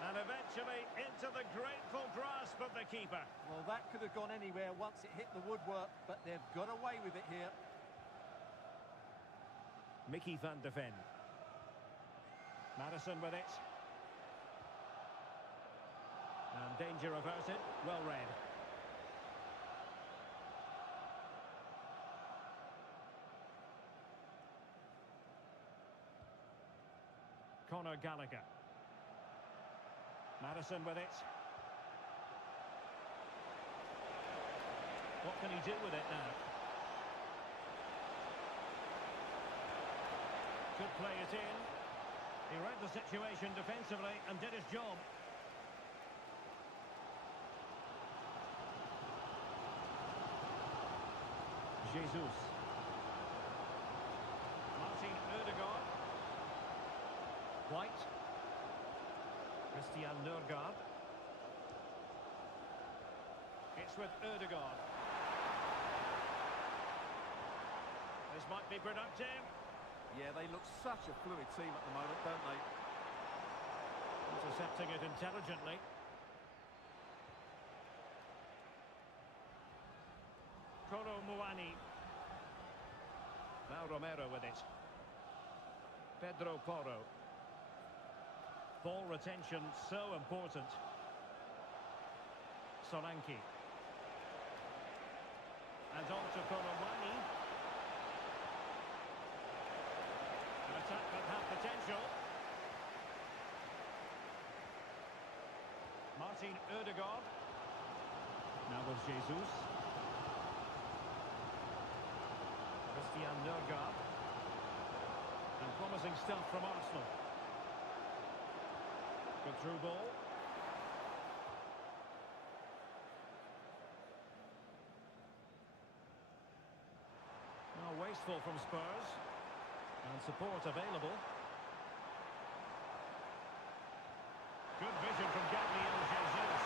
And eventually into the grateful grasp of the keeper. Well, that could have gone anywhere once it hit the woodwork, but they've got away with it here. Mickey van de Ven. Maddison with it. And danger averted. Well read. Conor Gallagher. Maddison with it. What can he do with it now? Could play it in. He read the situation defensively and did his job. Jesus. Martin Odegaard. White. Christian Nørgaard. It's with Odegaard. This might be productive. Yeah, they look such a fluid team at the moment, don't they? Intercepting it intelligently. Kolo Muani. Now Romero with it. Pedro Porro. Ball retention so important. Solanke. And on to Kolo Muani. An attack that had potential. Martin Odegaard. Now with Jesus. Christian Nørgaard. And promising stuff from Arsenal. Good through ball. Now wasteful from Spurs. And support available. Good vision from Gabriel Jesus.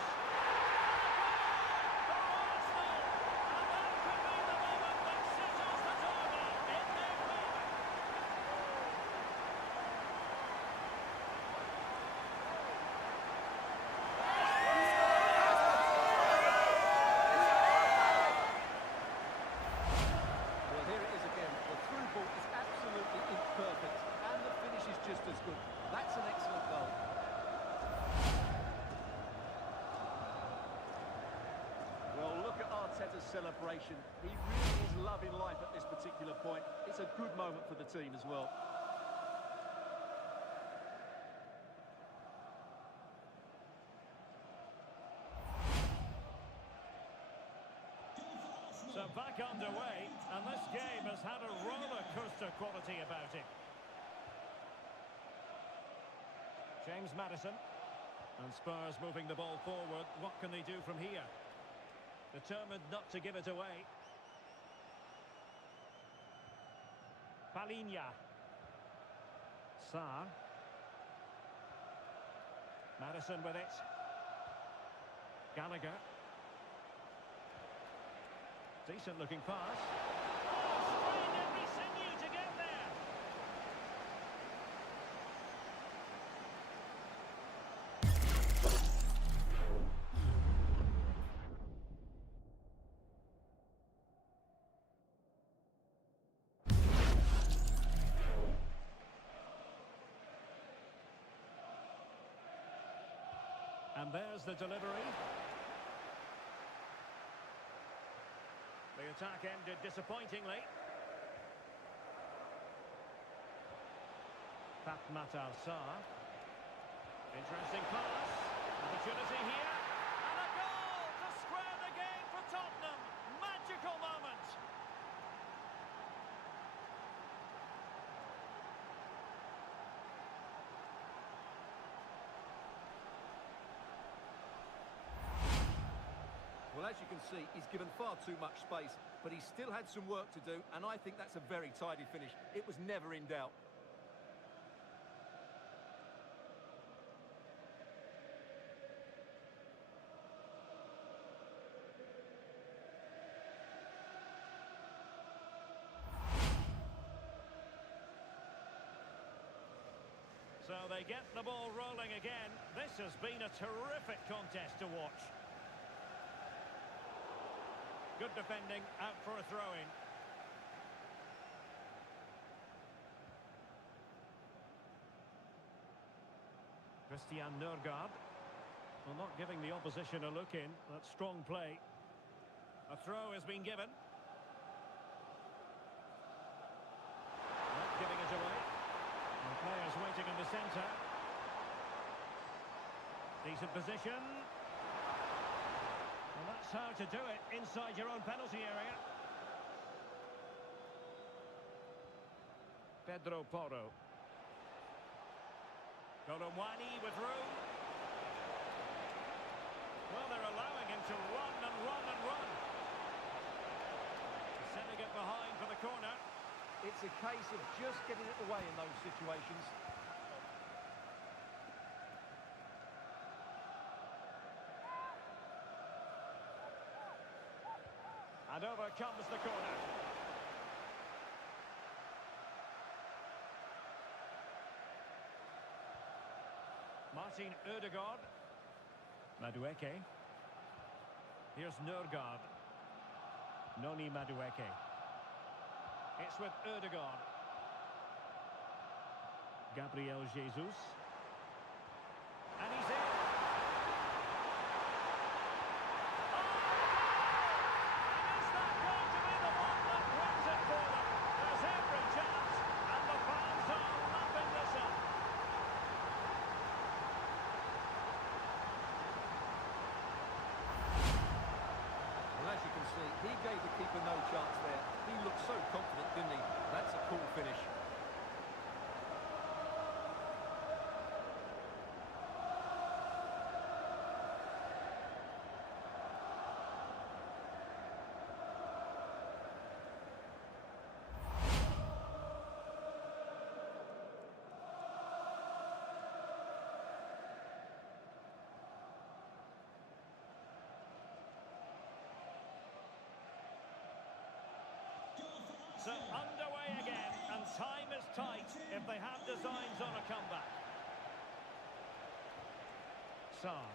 celebration. He really is loving life at this particular point. It's a good moment for the team as well. So back underway, and this game has had a roller coaster quality about it. James Maddison, and Spurs moving the ball forward. What can they do from here? Determined not to give it away. Palinha. Sarr. Maddison with it. Gallagher. Decent looking pass. Oh, strained every sinew to get there. And there's the delivery. The attack ended disappointingly. Matar Sarr. Interesting pass. Opportunity here. And a goal to square the game for Tottenham. Magical moment. Well, as you can see, he's given far too much space, but he still had some work to do, and I think that's a very tidy finish. It was never in doubt. So they get the ball rolling again. This has been a terrific contest to watch. Good defending, out for a throw-in. Christian Nørgaard. Well, not giving the opposition a look in. That's strong play. A throw has been given. Not giving it away. And players waiting in the centre. Decent position. And that's how to do it inside your own penalty area. Pedro Porro. Colomwani with room. Well, they're allowing him to run and run and run. Sending it behind for the corner. It's a case of just getting it away in those situations. And over comes the corner. Martin Ødegaard. Madueke. Here's Nørgaard. Noni Madueke. It's with Ødegaard. Gabriel Jesus. And he's in. He gave the keeper no chance there. He looked so confident, didn't he? That's a cool finish. So underway again, and time is tight if they have designs on a comeback. Sarr.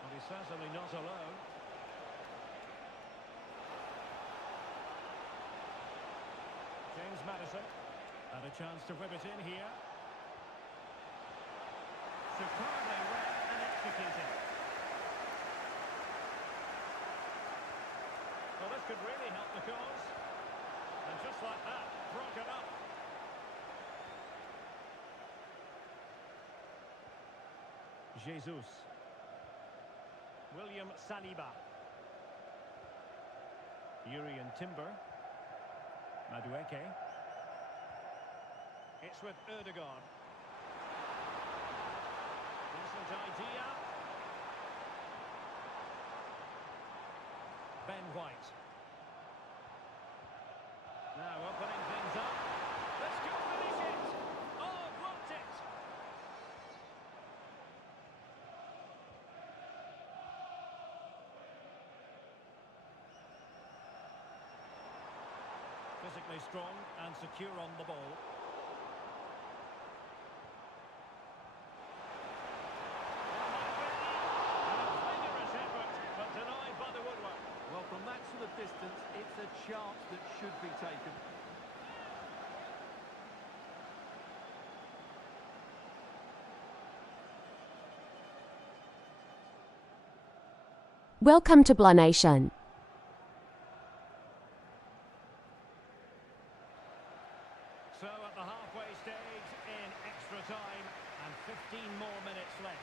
Well, he's certainly not alone. James Maddison had a chance to whip it in here. Superbly read and executed. This could really help the cause. And just like that, broken up. Jesus. William Saliba. Urian Timber. Madueke. It's with Erdogan. Decent idea. Ben White. Now opening things up. Let's go finish it. Oh, blocked it. Physically strong and secure on the ball. Well, from that sort of distance, it's a chance that should be taken. Welcome to Blah Nation. So at the halfway stage in extra time and 15 more minutes left.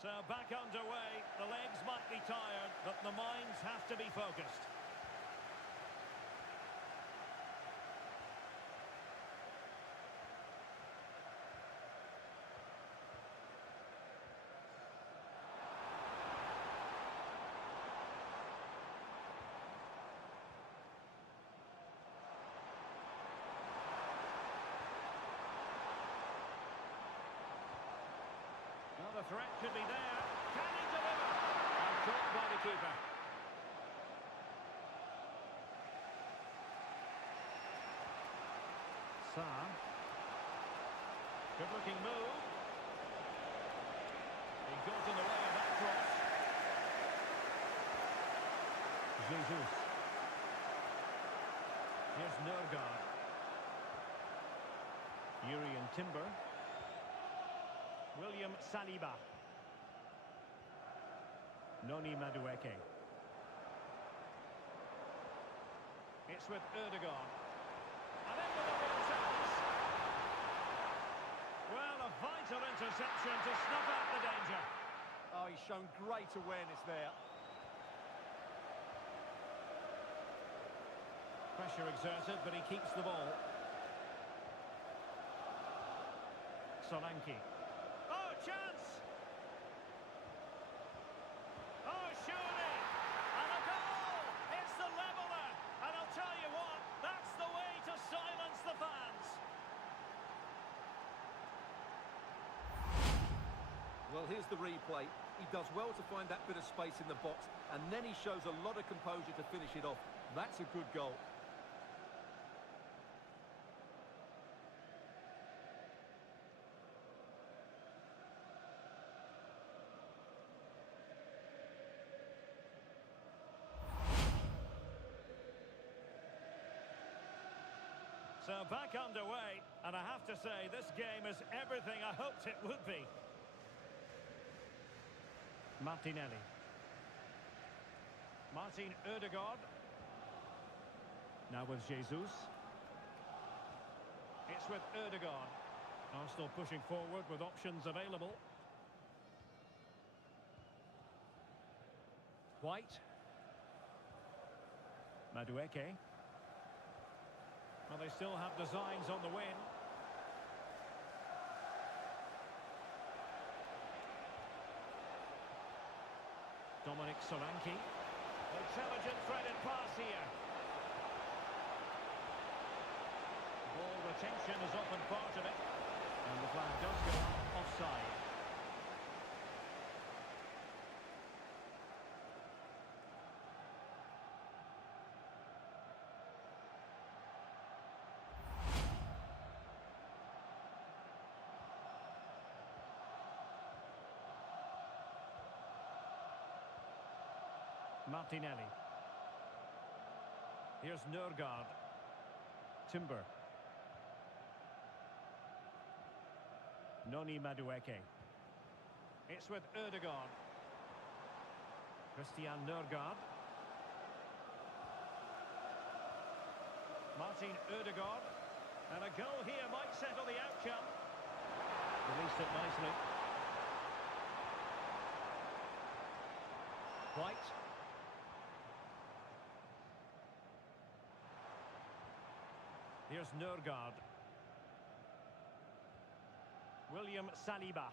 So back underway, the legs might be tired, but the minds have to be focused. The threat could be there. Can he deliver? And caught by the keeper. Sa. Good looking move. He got in the way of that cross. Jesus. Here's Nergard. Urian Timber. William Saliba. Noni Madueke. It's with Erdogan. And in with a real chance. Well, a vital interception to snuff out the danger. Oh, he's shown great awareness there. Pressure exerted, but he keeps the ball. Solanke. Oh, chance! Oh, surely! And a goal! It's the leveller! And I'll tell you what, that's the way to silence the fans! Well, here's the replay. He does well to find that bit of space in the box, and then he shows a lot of composure to finish it off. That's a good goal. So back underway, and I have to say, this game is everything I hoped it would be. Martinelli. Martin Ødegaard. Now with Jesus. It's with Ødegaard. Arsenal pushing forward with options available. White. Madueke. Well, they still have designs on the win. Dominic Solanke. Intelligent threaded pass here. Ball retention is often part of it. And the flag does go up offside. Martinelli. Here's Nørgaard. Timber. Noni Madueke. It's with Ødegaard. Christian Nørgaard. Martin Ødegaard. And a goal here might settle the outcome. Released it nicely. White. Here's Nørgaard. William Saliba.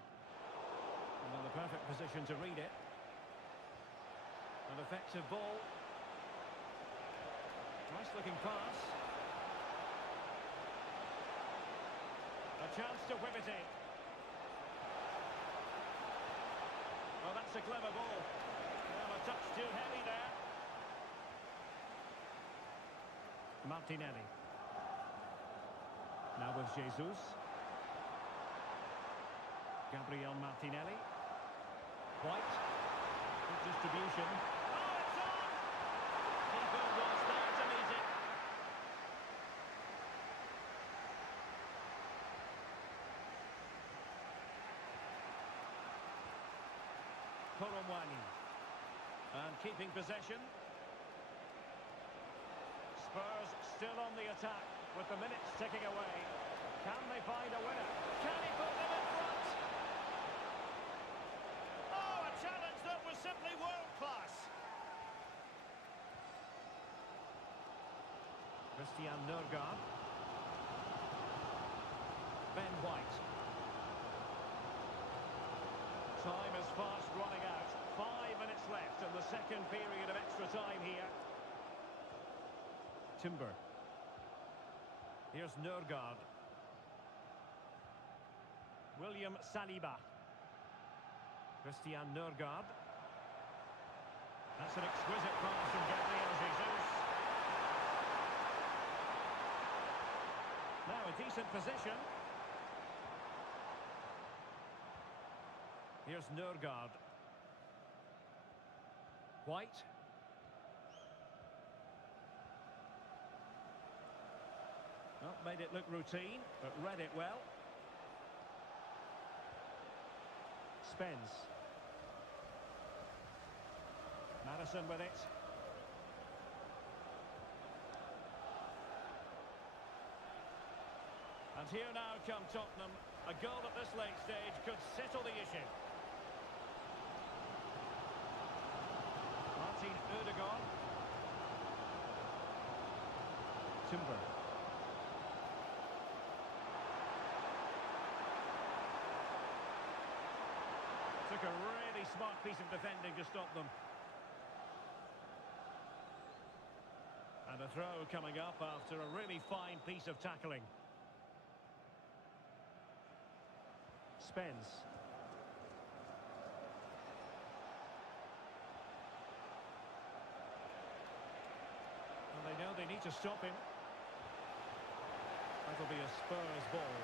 And in the perfect position to read it. An effective ball. Nice looking pass. A chance to whip it in. Well, that's a clever ball. Well, a touch too heavy there. Martinelli. Now with Jesus. Gabriel Martinelli. White. Good distribution. Oh, it's on! Keeper was there to meet it. Koromwani. And keeping possession. Spurs still on the attack with the minutes ticking away. Can they find a winner? Can he put them in front? Oh, a challenge that was simply world-class. Christian Nørgaard. Ben White. Time is fast running out. 5 minutes left in the second period of extra time here. Timber. Here's Nørgaard. William Saliba. Christian Nørgaard. That's an exquisite pass from Gabriel Jesus. Now a decent position. Here's Nørgaard. White. Well, made it look routine, but read it well. Spence. Madison with it. And here now come Tottenham. A goal at this late stage could settle the issue. Martin Ødegaard. Timber. Took a really smart piece of defending to stop them. And a throw coming up after a really fine piece of tackling. Spence. need to stop him. That'll be a Spurs ball.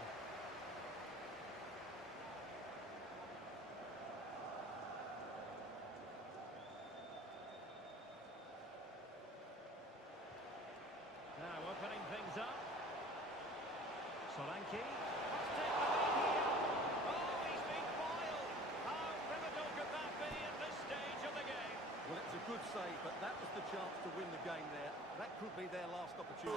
Now opening things up. Solanke. Must take the lead here. Oh, he's been foiled. How pivotal could that be at this stage of the game? Well, it's a good save, but that was the chance to win the game there. That could be their last opportunity.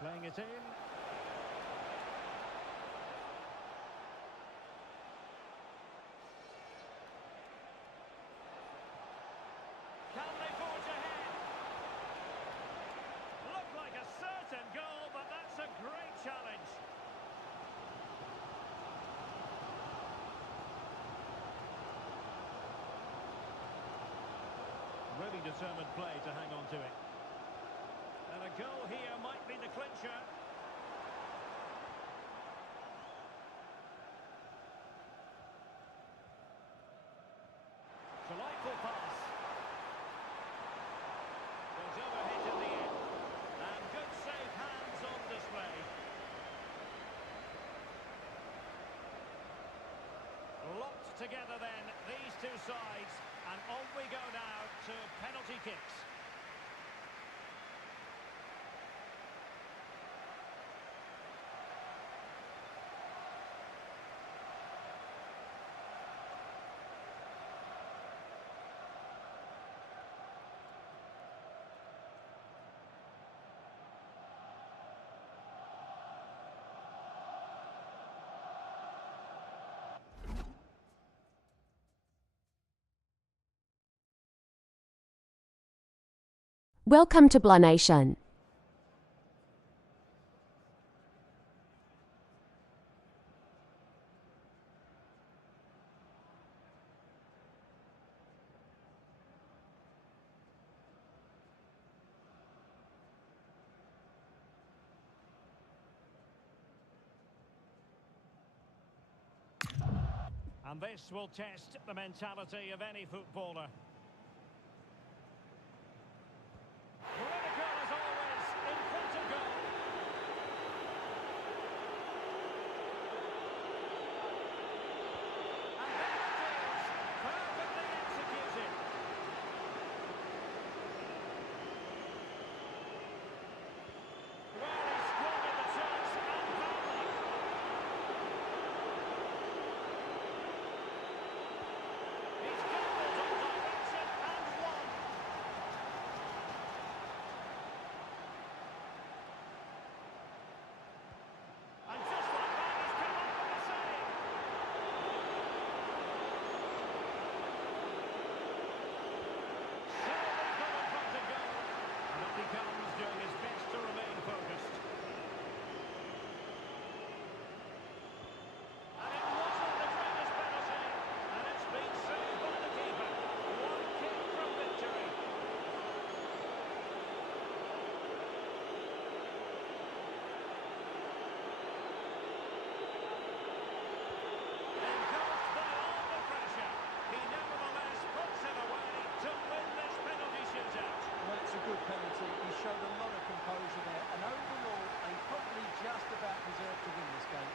Playing it in. Can they forge ahead? Looked like a certain goal, but that's a great challenge. Really determined play to hang on to it. And a goal here might be the clincher. Delightful pass. Goes overhead in the end. And good safe hands on display. Locked together then, these two sides. And on we go now to penalty kicks. Welcome to Blah Nation. And this will test the mentality of any footballer. Political as always, in front of goal. And there it is, perfectly executed. Well, he squandered the chance and badly. He's gambled on direction and won. And just like that, he's come up with a save. So lethal in front of goal. And up he comes, doing his best to remain focused. And it wasn't the greatest penalty. And it's been saved by the keeper. One kick from victory. Engulfed by all the pressure, he nevertheless puts it away to win this penalty shootout. Well, it's a good penalty. He showed a lot of composure there, and overall, they probably just about deserved to win this game.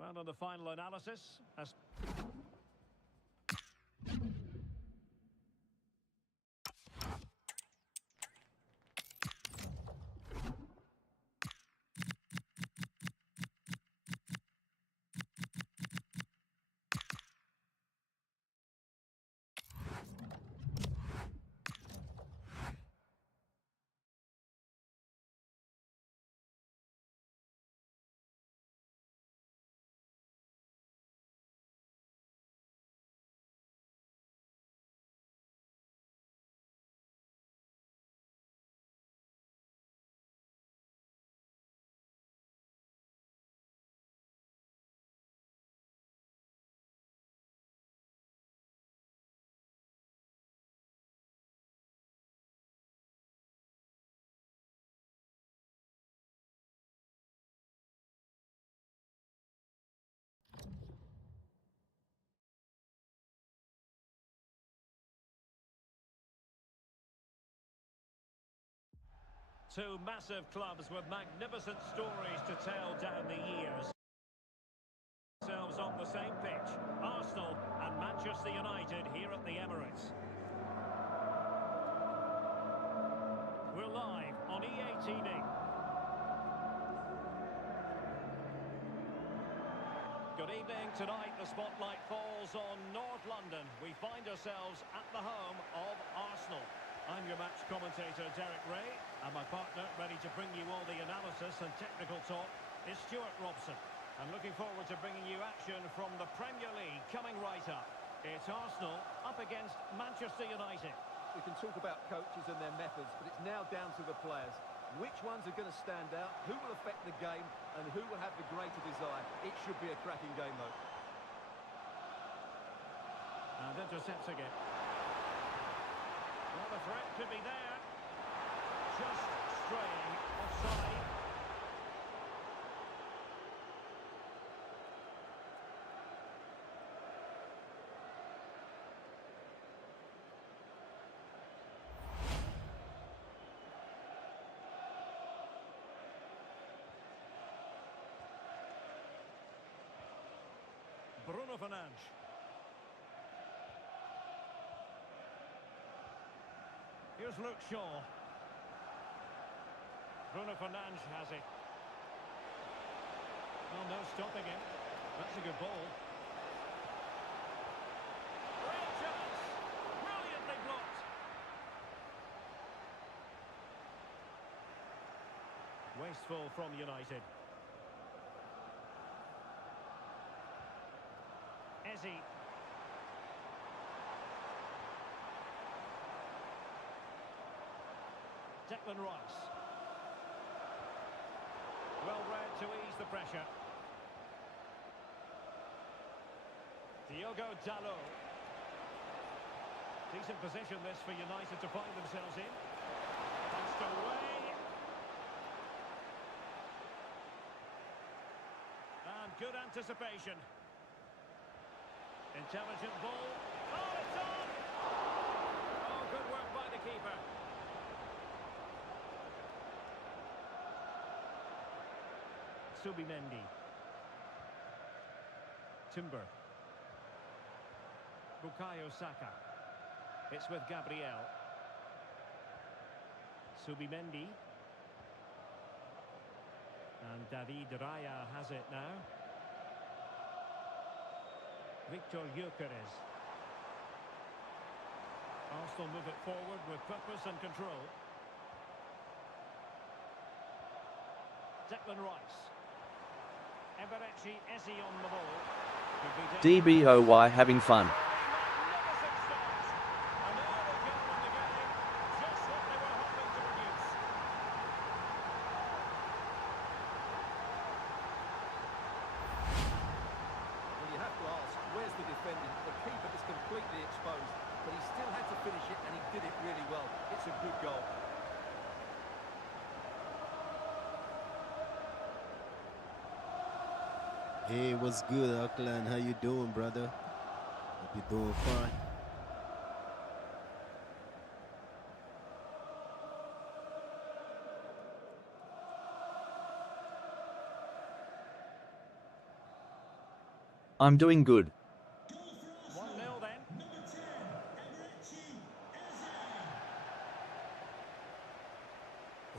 Well, on the final analysis, as two massive clubs with magnificent stories to tell down the years. Themselves on the same pitch, Arsenal and Manchester United here at the Emirates. We're live on EA TV. Good evening. Tonight the spotlight falls on North London. We find ourselves at the home of Arsenal. I'm your match commentator, Derek Ray, and my partner, ready to bring you all the analysis and technical talk, is Stuart Robson. I'm looking forward to bringing you action from the Premier League coming right up. It's Arsenal up against Manchester United. We can talk about coaches and their methods, but it's now down to the players. Which ones are going to stand out, who will affect the game, and who will have the greater desire? It should be a cracking game, though. And intercepts again. Well, the threat could be there. Just straying offside. Bruno Fernandes. Here's Luke Shaw. Bruno Fernandes has it. Well, no stopping him. That's a good ball. Real chance. Brilliantly blocked. Wasteful from United. Ezzy. Declan Rice. Well read to ease the pressure. Diogo Dalot. Decent position this for United to find themselves in. Passed away. And good anticipation. Intelligent ball. Oh, it's on! Oh, good work by the keeper. Subimendi. Timber. Bukayo Saka. It's with Gabriel. Subimendi. And David Raya has it now. Victor Gyökeres. Arsenal move it forward with purpose and control. Declan Rice. Eberechi Eze on the ball. Dboy having fun. Magnificent start. And now they go in the game. Just what they were hoping to produce. Well, you have to ask, where's the defending? The keeper is completely exposed, but he still had to finish it, and he did it really well. It's a good goal. Hey, what's good, Auckland? How you doing, brother? Hope you're doing fine. I'm doing good. 1-0 then.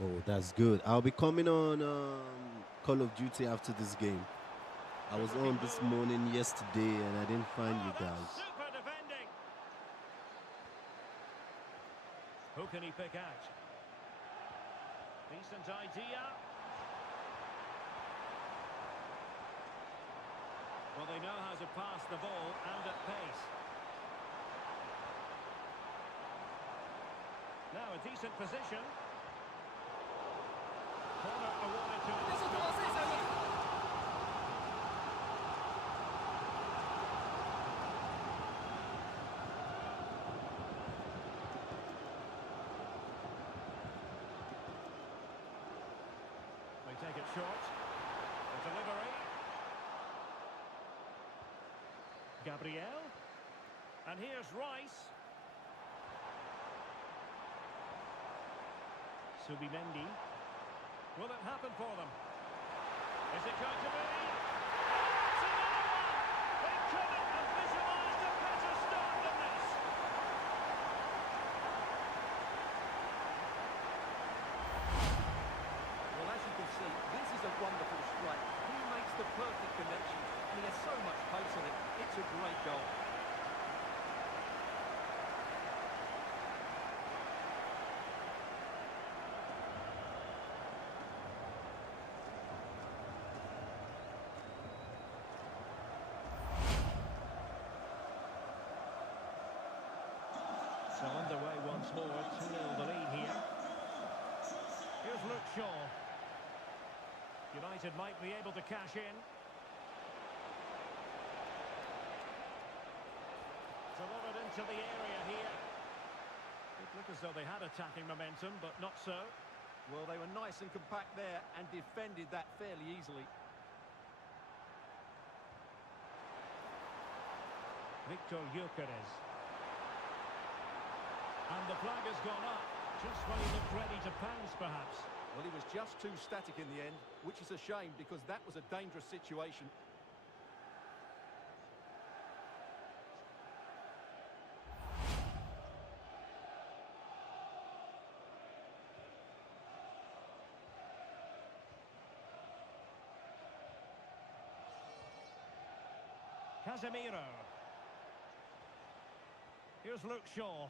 Oh, that's good. I'll be coming on Call of Duty after this game. I was on this morning yesterday and I didn't find you guys. Super defending. Who can he pick out? Decent idea. Well, they know how to pass the ball and at pace. Now a decent position. Corner awarded to him. They take it short. The delivery. Gabriel. And here's Rice. Subimendi. Will it happen for them? Is it going to be? It's another one! They couldn't have visualised a better start than this! Well, as you can see, this is a wonderful strike. He makes the perfect connection, and he has so much pace on it. It's a great goal. So underway once more, 2-0 the lead here. Here's Luke Shaw. United might be able to cash in. Delivered into the area here. It looked as though they had attacking momentum, but not so. Well, they were nice and compact there and defended that fairly easily. Victor Gyökeres. And the flag has gone up, just when he looked ready to pounce, perhaps. Well, he was just too static in the end, which is a shame because that was a dangerous situation. Casemiro. Here's Luke Shaw.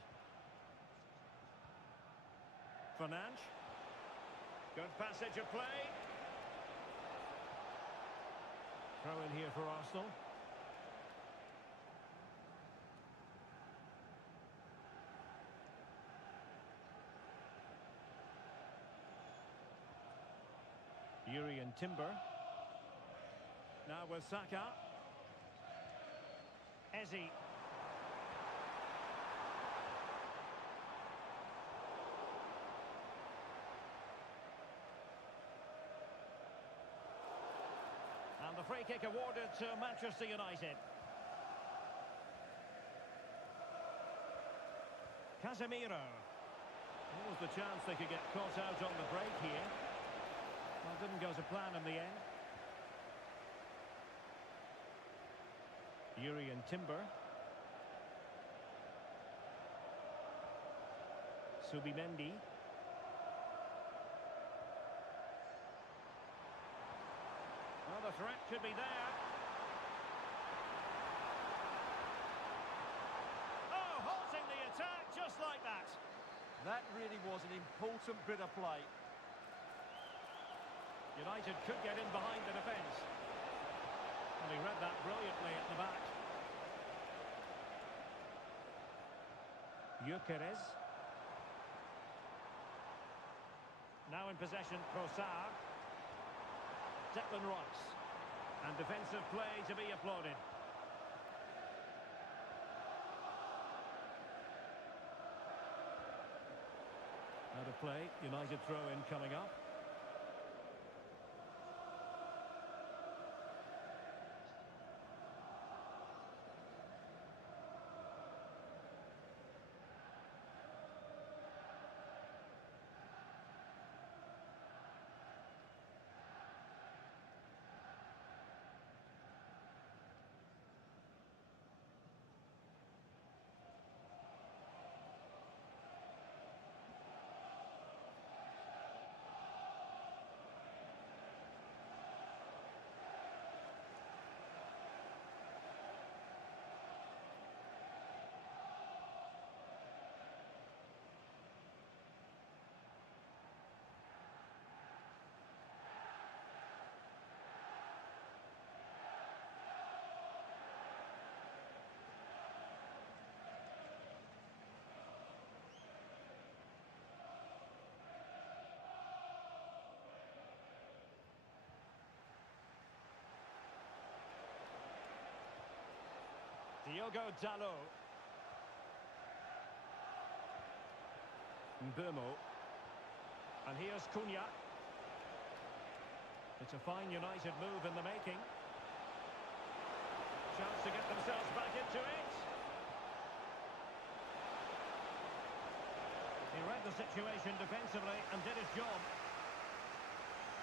Fernandes. Good passage of play. Throw in here for Arsenal. Urian Timber. Now with Saka. Eze. And the free kick awarded to Manchester United. Casemiro. What was the chance they could get caught out on the break here? Well, didn't go to plan in the end. Urian Timber. Subimendi. Well, the threat could be there. Oh, halting the attack just like that. That really was an important bit of play. United could get in behind the defence. Well, he read that brilliantly at the back. Gyökeres. Now in possession, Trossard. Declan Rice. And defensive play to be applauded. Out of play, United throw-in coming up. Diogo Dalot. Mbomo. And here's Cunha. It's a fine United move in the making. Chance to get themselves back into it. He read the situation defensively and did his job.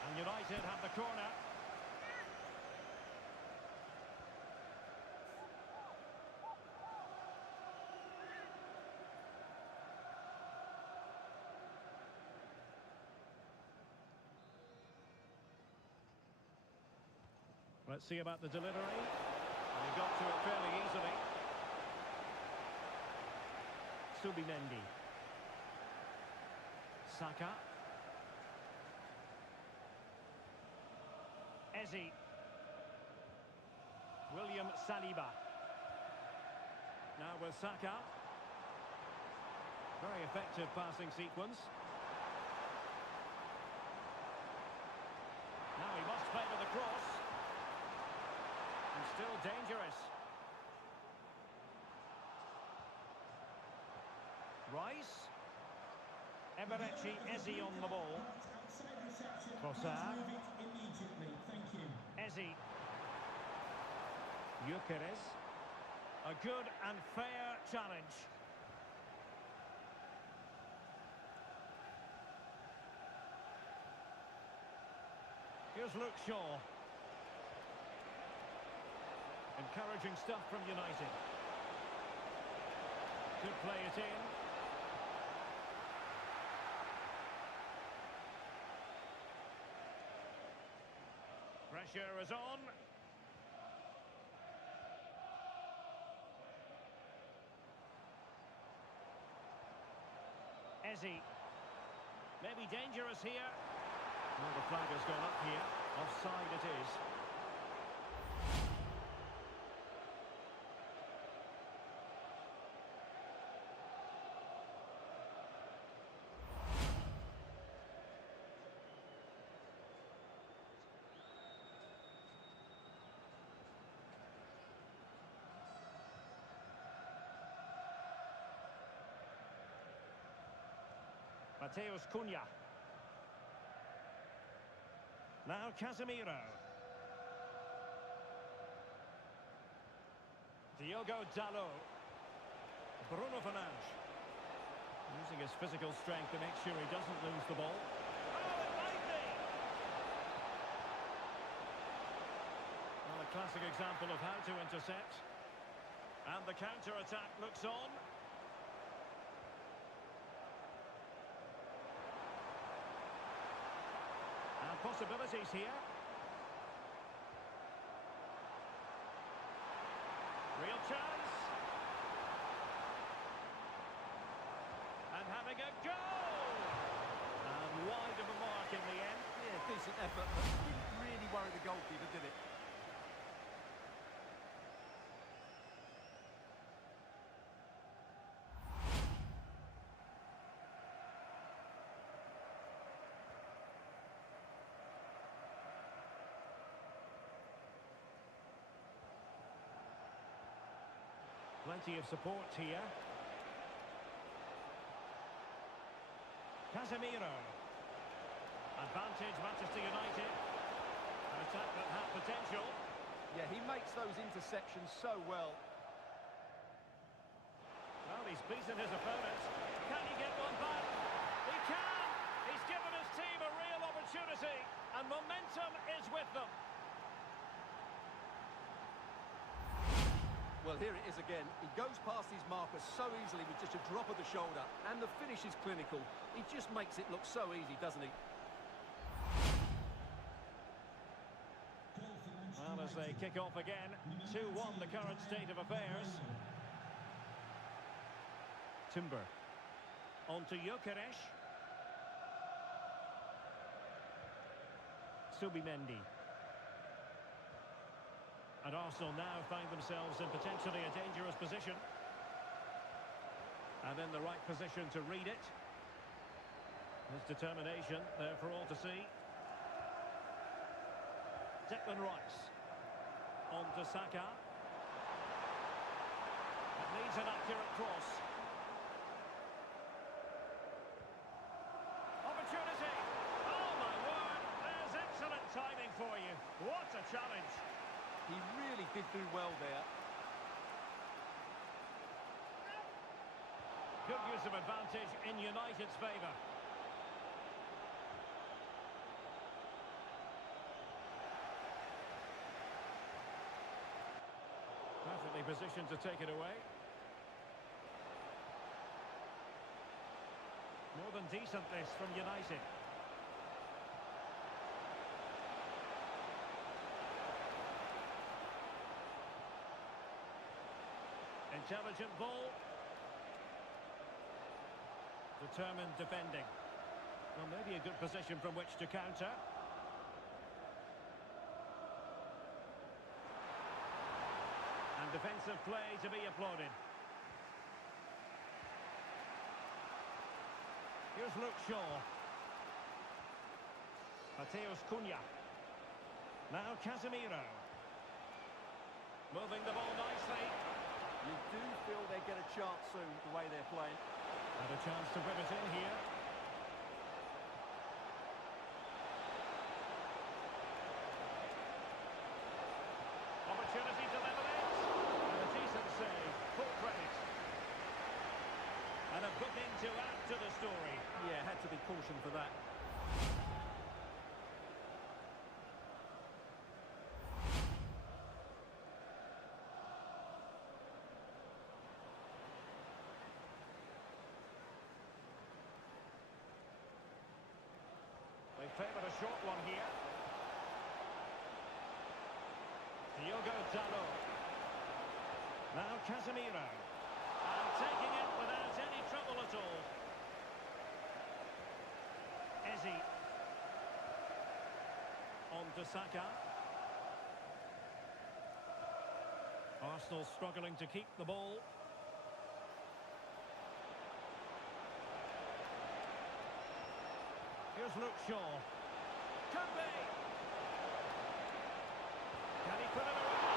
And United have the corner. Let's see about the delivery. And he got to it fairly easily. Subimendi. Saka. Eze. William Saliba. Now with Saka. Very effective passing sequence. Now he must favour the cross. And still dangerous. Rice. Eberechi Eze on the ball. Trossard. Eze. Gyökeres. A good and fair challenge. Here's Luke Shaw. Encouraging stuff from United. Could play it in. Pressure is on. Eze. Maybe dangerous here. Well, the flag has gone up here. Offside it is. Mateus Cunha. Now Casemiro. Diogo Dalot. Bruno Fernandes. Using his physical strength to make sure he doesn't lose the ball. Oh, it might be! Well, a classic example of how to intercept. And the counter-attack looks on. And possibilities here. Real chance. And having a goal! And wide of a mark in the end. Yeah, decent effort, but didn't really worry the goalkeeper, did it? Plenty of support here. Casemiro. Advantage Manchester United. An attack that had potential. Yeah, he makes those interceptions so well. Well, he's beaten his opponent. Can he get one back? He can! He's given his team a real opportunity, and momentum is with them. Well, here it is again. He goes past his marker so easily with just a drop of the shoulder, and the finish is clinical. He just makes it look so easy, doesn't he? Well, as they kick off again, 2-1 the current state of affairs. Timber. On to Gyökeres. Subimendi. And Arsenal now find themselves in potentially a dangerous position. And in the right position to read it. His determination there for all to see. Declan Rice. On to Saka. Needs an accurate cross. Opportunity. Oh, my word. There's excellent timing for you. What a challenge. He really did do well there. Good use of advantage in United's favour. Perfectly positioned to take it away. More than decent this from United. Intelligent ball. Determined defending. Well, maybe a good position from which to counter. And defensive play to be applauded. Here's Luke Shaw. Mateus Cunha. Now Casemiro. Moving the ball nicely. You do feel they get a chance soon, the way they're playing. And a chance to put it in here. Opportunity to level it. And a decent save. Full credit. And a booking to add to the story. Yeah, had to be cautioned for that. They favoured a short one here. Diogo Dalot. Now Casemiro. And taking it without any trouble at all. Eze. On to Saka. Arsenal struggling to keep the ball. Here's Luke Shaw. Could be. Can he put it away?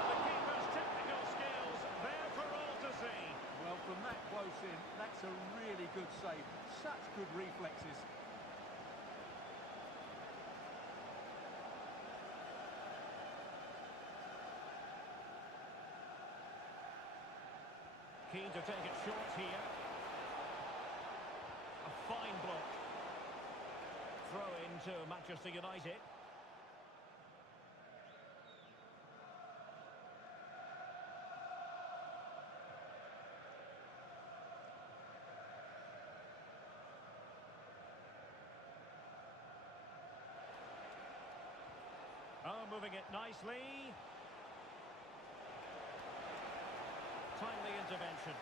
And the keeper's technical skills there for all to see. Well, from that close in, that's a really good save. Such good reflexes. Keen to take it short here. A fine block. Throw into Manchester United. Oh, moving it nicely. Timely intervention.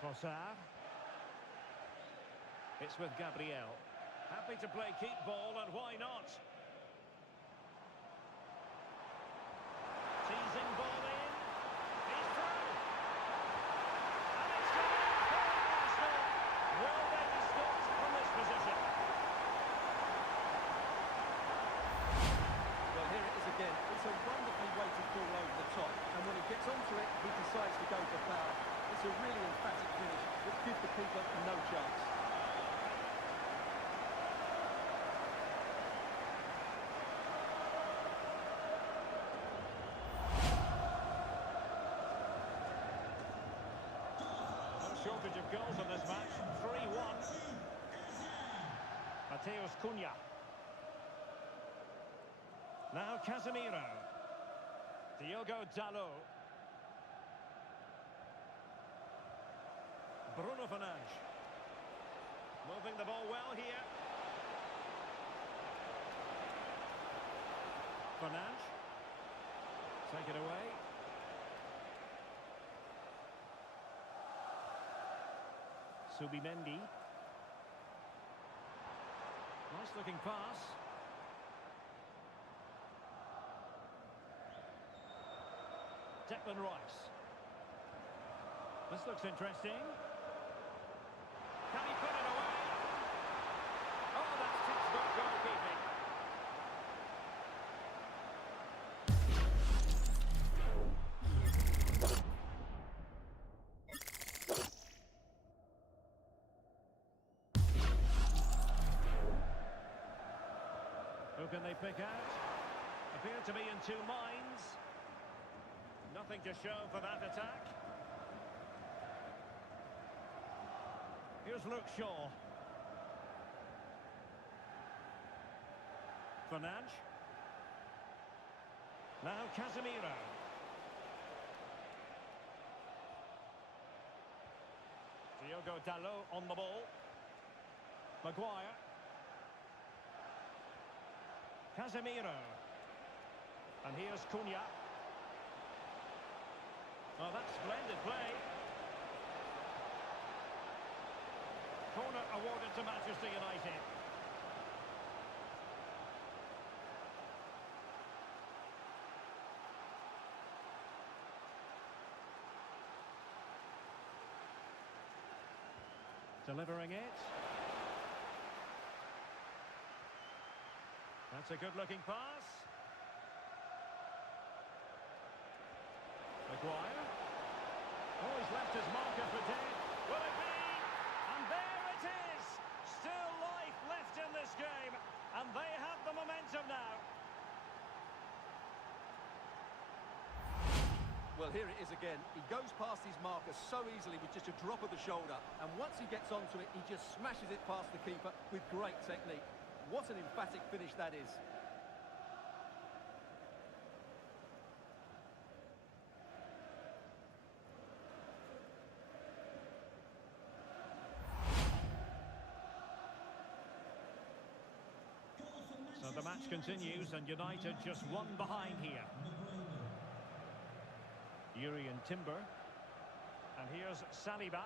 Trossard. It's with Gabriel. Happy to play keep ball, and why not? Teasing ball in. He's through. And it's gone in for Arsenal. Will they be stopped from this position? Well, here it is again. It's a wonderfully weighted ball over the top. And when he gets onto it, he decides to go for power. It's a really emphatic finish that gives the keeper no chance. No shortage of goals in this match. 3-1. Mateus Cunha. Now Casemiro. Diogo Dalot. Bruno Fernandes. Moving the ball well here. Fernandes. Take it away. Subimendi. Nice looking pass. Declan Rice. This looks interesting. Can he put it away? Oh, that's textbook goalkeeping. they pick out? Appear to be in two minds. Nothing to show for that attack. Here's Luke Shaw. Fernandes. Now Casemiro. Diogo Dalot on the ball. Maguire. Casemiro. And here's Cunha. Oh, that's splendid play. Corner awarded to Manchester United. Delivering it. That's a good-looking pass. Maguire. Oh, he's left his marker for dead. Will it be? And there it is! Still life left in this game. And they have the momentum now. Well, here it is again. He goes past his marker so easily with just a drop of the shoulder. And once he gets onto it, he just smashes it past the keeper with great technique. What an emphatic finish that is. So the match continues and United just one behind here. Yuri and Timber. And here's Saliba.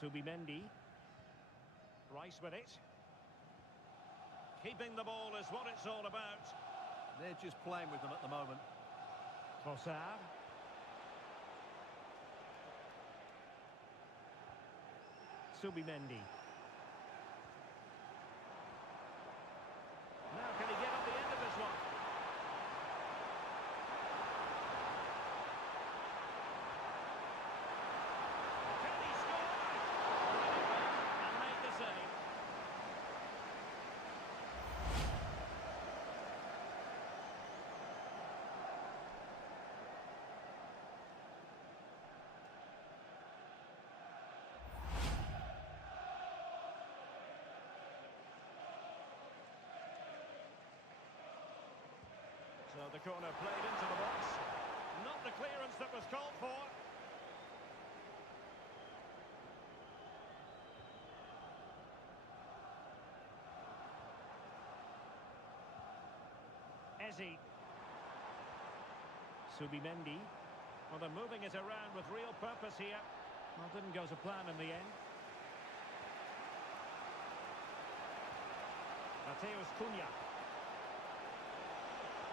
Subimendi. Rice with it. Keeping the ball is what it's all about. They're just playing with them at the moment. Trossard. Subimendi. Now can he get on the end of this one? Can he score? And make the save. So the corner played into the box. Not the clearance that was called for. Eze. Subimendi. Well, they're moving it around with real purpose here. Well, didn't go to plan in the end. Mateus Cunha.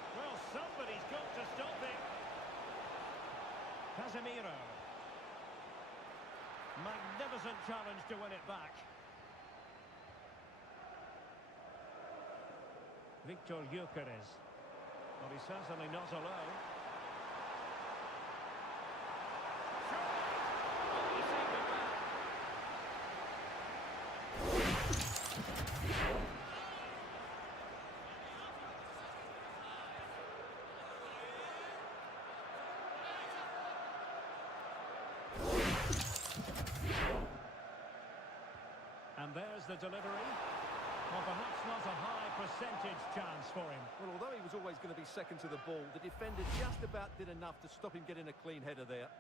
Well, somebody's got to stop it. Casemiro. Magnificent challenge to win it back. Victor Gyökeres. Well, he's certainly not alone. And there's the delivery. Well, perhaps not a high percentage chance for him. Well, although he was always going to be second to the ball, the defender just about did enough to stop him getting a clean header there.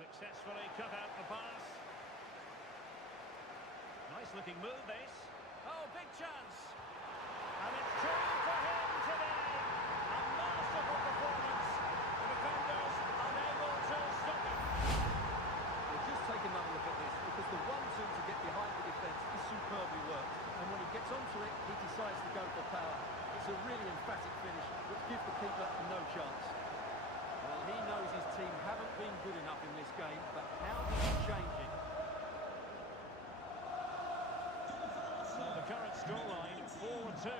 Successfully cut out the pass. Nice looking move, this. Oh, big chance. And it's true for him today. A masterful performance. The defenders unable to stop him. Well, just take another look at this, because the 1-2 to get behind the defence is superbly worked. And when he gets onto it, he decides to go for power. It's a really emphatic finish, which gives the keeper no chance. Well, he knows his team haven't been good enough in this game, but how does he change it? So the current scoreline, 4-2.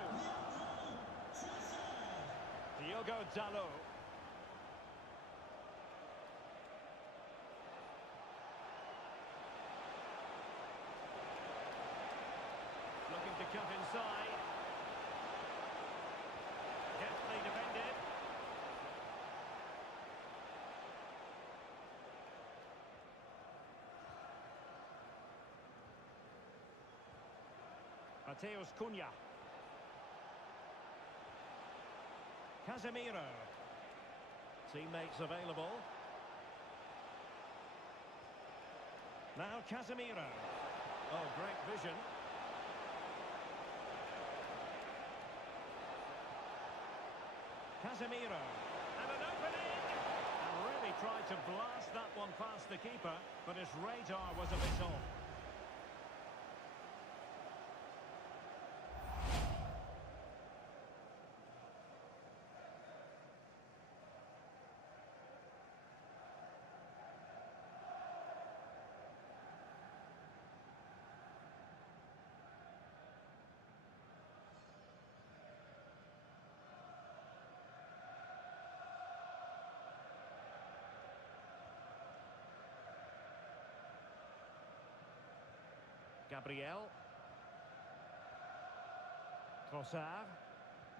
Diogo Dalot. Looking to cut inside. Deftly defended. Mateus Cunha. Casemiro. Teammates available. Now Casemiro. Oh, great vision. Casemiro. And an opening! And really tried to blast that one past the keeper, but his radar was a bit off. Gabriel. Trossard.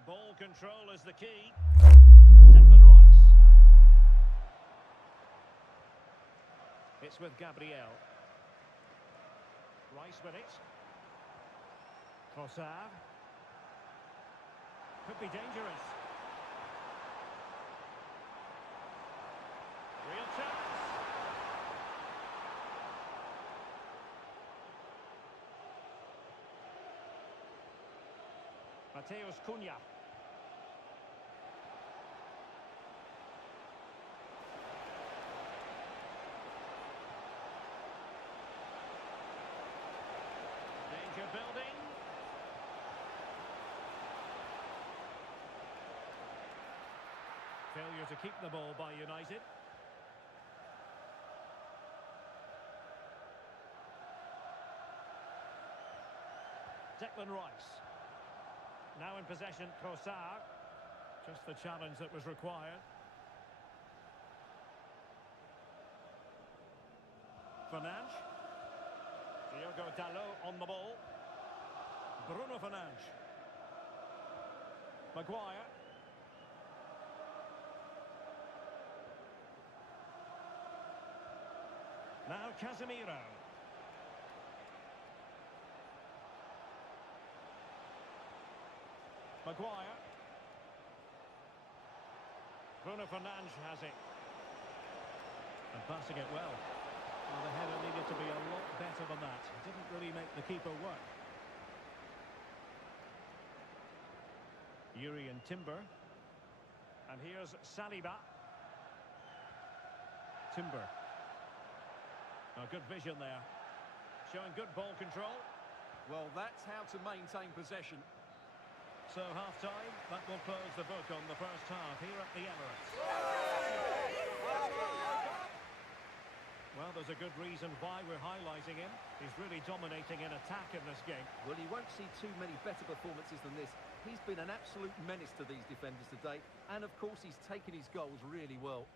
Ball control is the key. Declan Rice. It's with Gabriel. Rice with it. Trossard. Could be dangerous. Real chance. Mateus Cunha. Danger building. Failure to keep the ball by United. Declan Rice. Now in possession, Trossard. Just the challenge that was required. Fernandes. Diogo Dalot on the ball. Bruno Fernandes. Maguire. Now Casemiro. Maguire. Bruno Fernandes has it. And passing it well. Well, the header needed to be a lot better than that. It didn't really make the keeper work. Yuri and Timber. And here's Saliba. Timber. Oh, good vision there. Showing good ball control. Well, that's how to maintain possession. So half-time, that will close the book on the first half here at the Emirates. Well, there's a good reason why we're highlighting him. He's really dominating in attack in this game. Well, you won't see too many better performances than this. He's been an absolute menace to these defenders today. And, of course, he's taken his goals really well.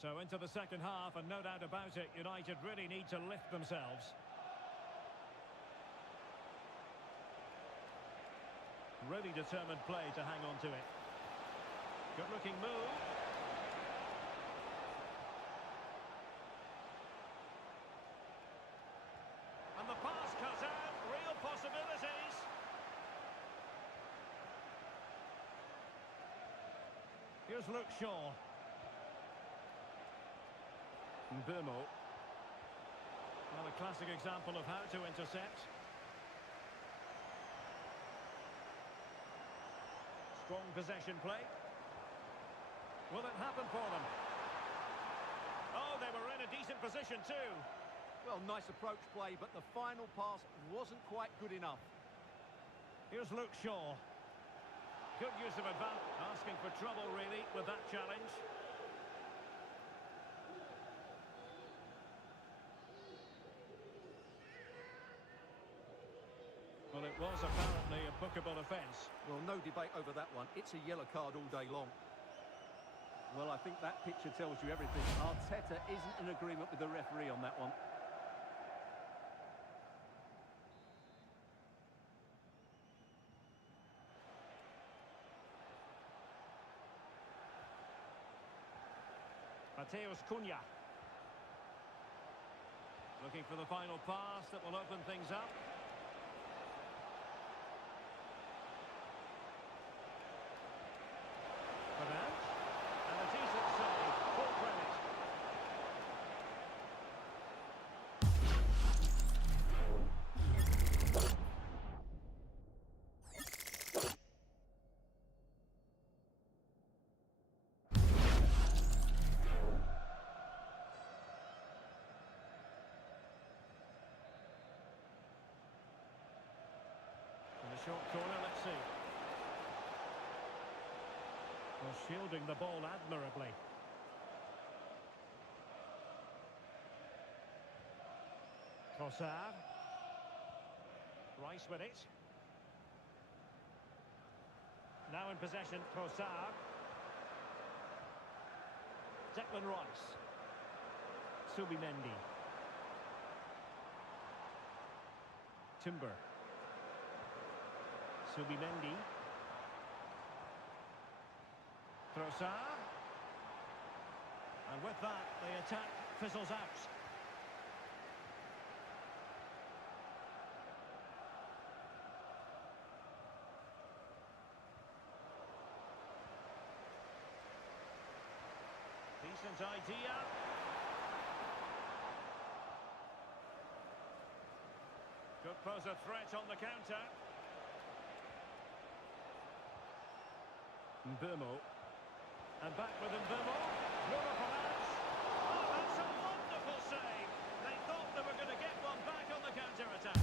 So into the second half, and no doubt about it, United really need to lift themselves. Really determined play to hang on to it. Good-looking move. And the pass cut out. Real possibilities. Here's Luke Shaw. Burmo. Well, a classic example of how to intercept. Strong possession play. Will it happen for them? Oh, they were in a decent position too. Well, nice approach play, but the final pass wasn't quite good enough. Here's Luke Shaw. Good use of advantage. Asking for trouble, really, with that challenge. Well, it was apparently a bookable offence. Well, no debate over that one. It's a yellow card all day long. Well, I think that picture tells you everything. Arteta isn't in agreement with the referee on that one. Mateus Cunha. Looking for the final pass that will open things up. Fernand. And a decent save. Full credit. In the short corner, let's see. Well, shielding the ball admirably. Trossard. Rice with it. Now in possession, Trossard. Declan Rice. Subimendi. Timber. Subimendi. Trossard. And with that, the attack fizzles out. Decent idea. Could pose a threat on the counter. Mbeumo. And back with Mbeumo. Bruno Fernandes. Oh, that's a wonderful save. They thought they were going to get one back on the counter-attack.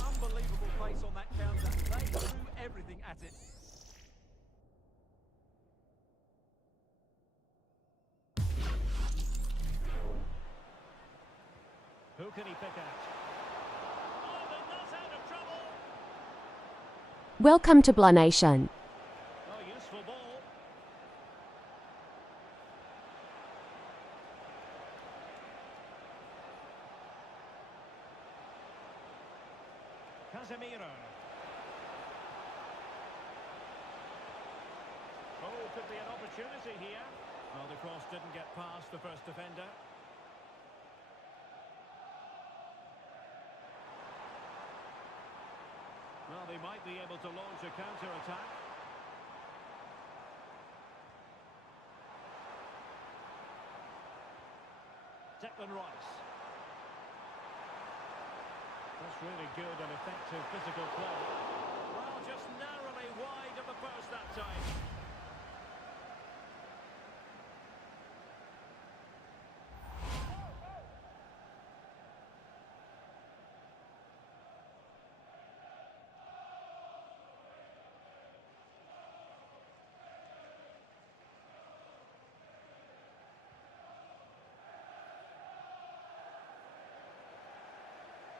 Unbelievable pace on that counter. They threw everything at it. Who can he pick out? Oh, they're not out of trouble. Welcome to Blah Nation. Oh, useful ball. Casemiro. Oh, could be an opportunity here. Well, the cross didn't get past the first defender. Well, they might be able to launch a counter-attack. Declan Rice. That's really good and effective physical play. Well, just narrowly wide of the post that time.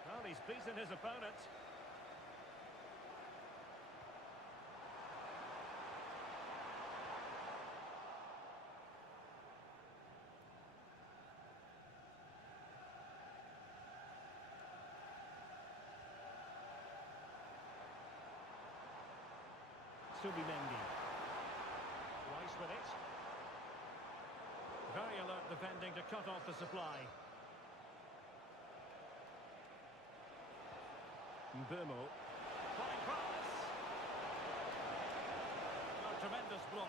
Well, he's beaten his opponent. Subimendi. Rice with it. Very alert defending to cut off the supply. Mbeumo. Flying pass. A tremendous block.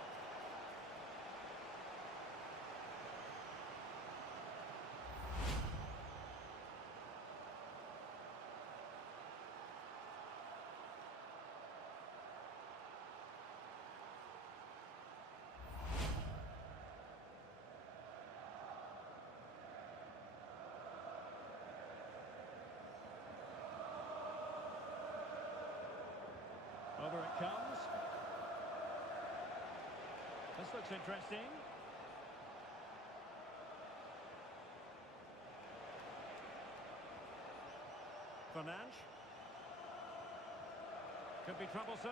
This looks interesting. Fernandes. Could be troublesome.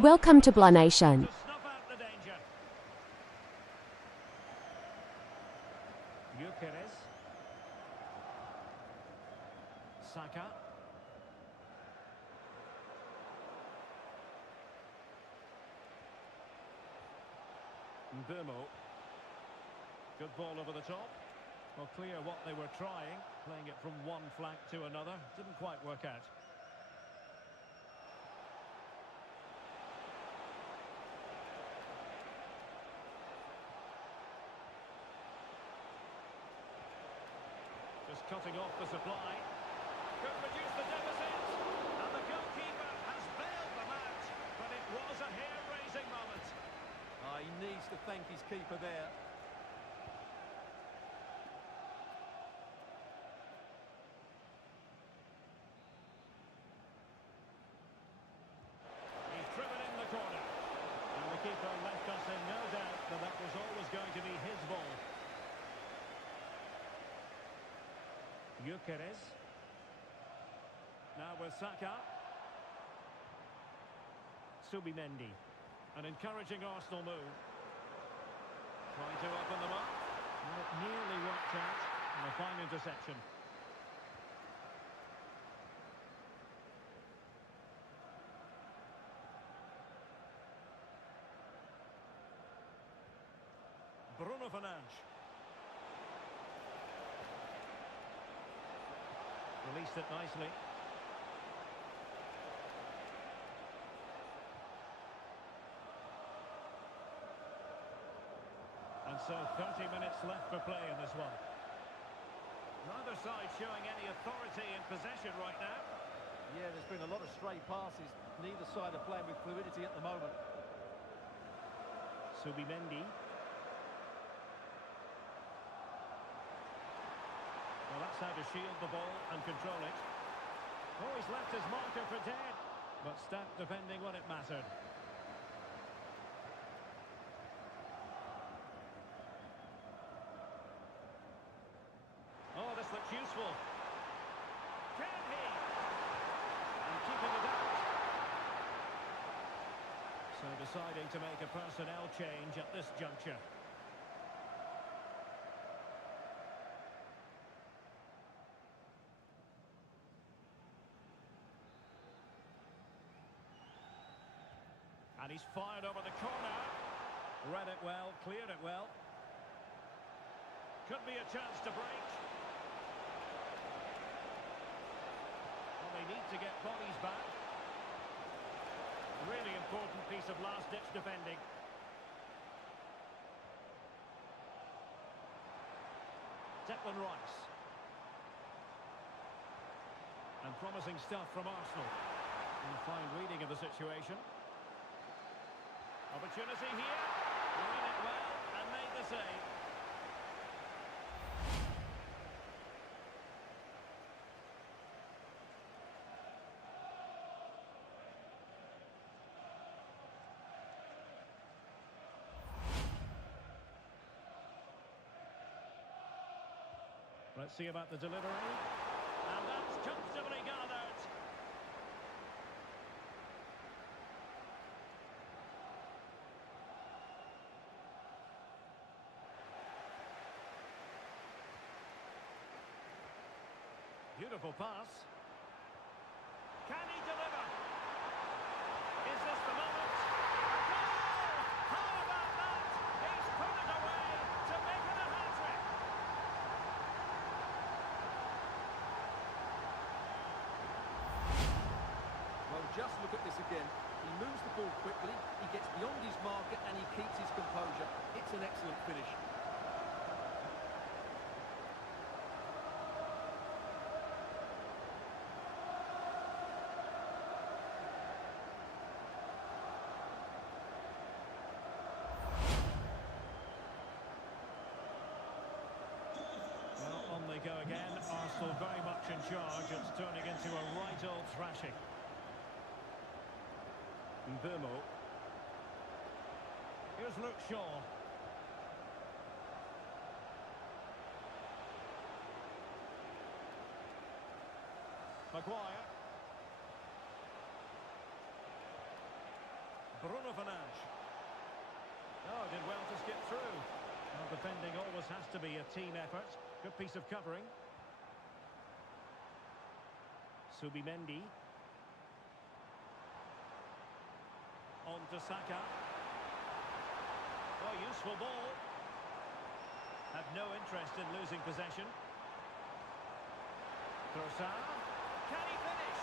Welcome to Blah Nation. Snuff out the danger. Gyökeres. Saka. Dboy. Good ball over the top. Well, clear what they were trying, playing it from one flank to another. Didn't quite work out. Just cutting off the supply. Could reduce the deficit. And the goalkeeper has bailed them out. But it was a hair-raising moment. He needs to thank his keeper there. He's driven in the corner. And the keeper left us in no doubt that that was always going to be his ball. Gyökeres. Now with Saka. Subimendi. An encouraging Arsenal move. Trying to open them up. And it nearly worked out. And a fine interception. Bruno Fernandes. Released it nicely. And so 30 minutes left for play in this one. Neither side showing any authority in possession right now. Yeah, there's been a lot of stray passes. Neither side are playing with fluidity at the moment. Subimendi. Well, that's how to shield the ball and control it. Oh, he's left his marker for dead. But stat defending when it mattered. Oh, this looks useful. Can he? And keeping it out. So deciding to make a personnel change at this juncture. And he's fired over the corner. Read it well, cleared it well. Could be a chance to break. Well, they need to get bodies back. Really important piece of last-ditch defending. Declan Rice. And promising stuff from Arsenal. And fine reading of the situation. Opportunity here. Read it well and made the save. Let's see about the delivery. And that's comfortably gathered. Beautiful pass. Can he deliver? Is this the moment? A goal! How about that? He's put it away to make it a hat-trick. Well, just look at this again. He moves the ball quickly, he gets beyond his marker and he keeps his composure. It's an excellent finish. Well, on they go again. Arsenal very much in charge. It's turning into a right old thrashing. Mbumo. Here's Luke Shaw. Maguire. Bruno Fernandes. Oh, did well to skip through. Well, defending always has to be a team effort. Good piece of covering. Subimendi. On to Saka. Oh, useful ball. Had no interest in losing possession. Trossard. Can he finish?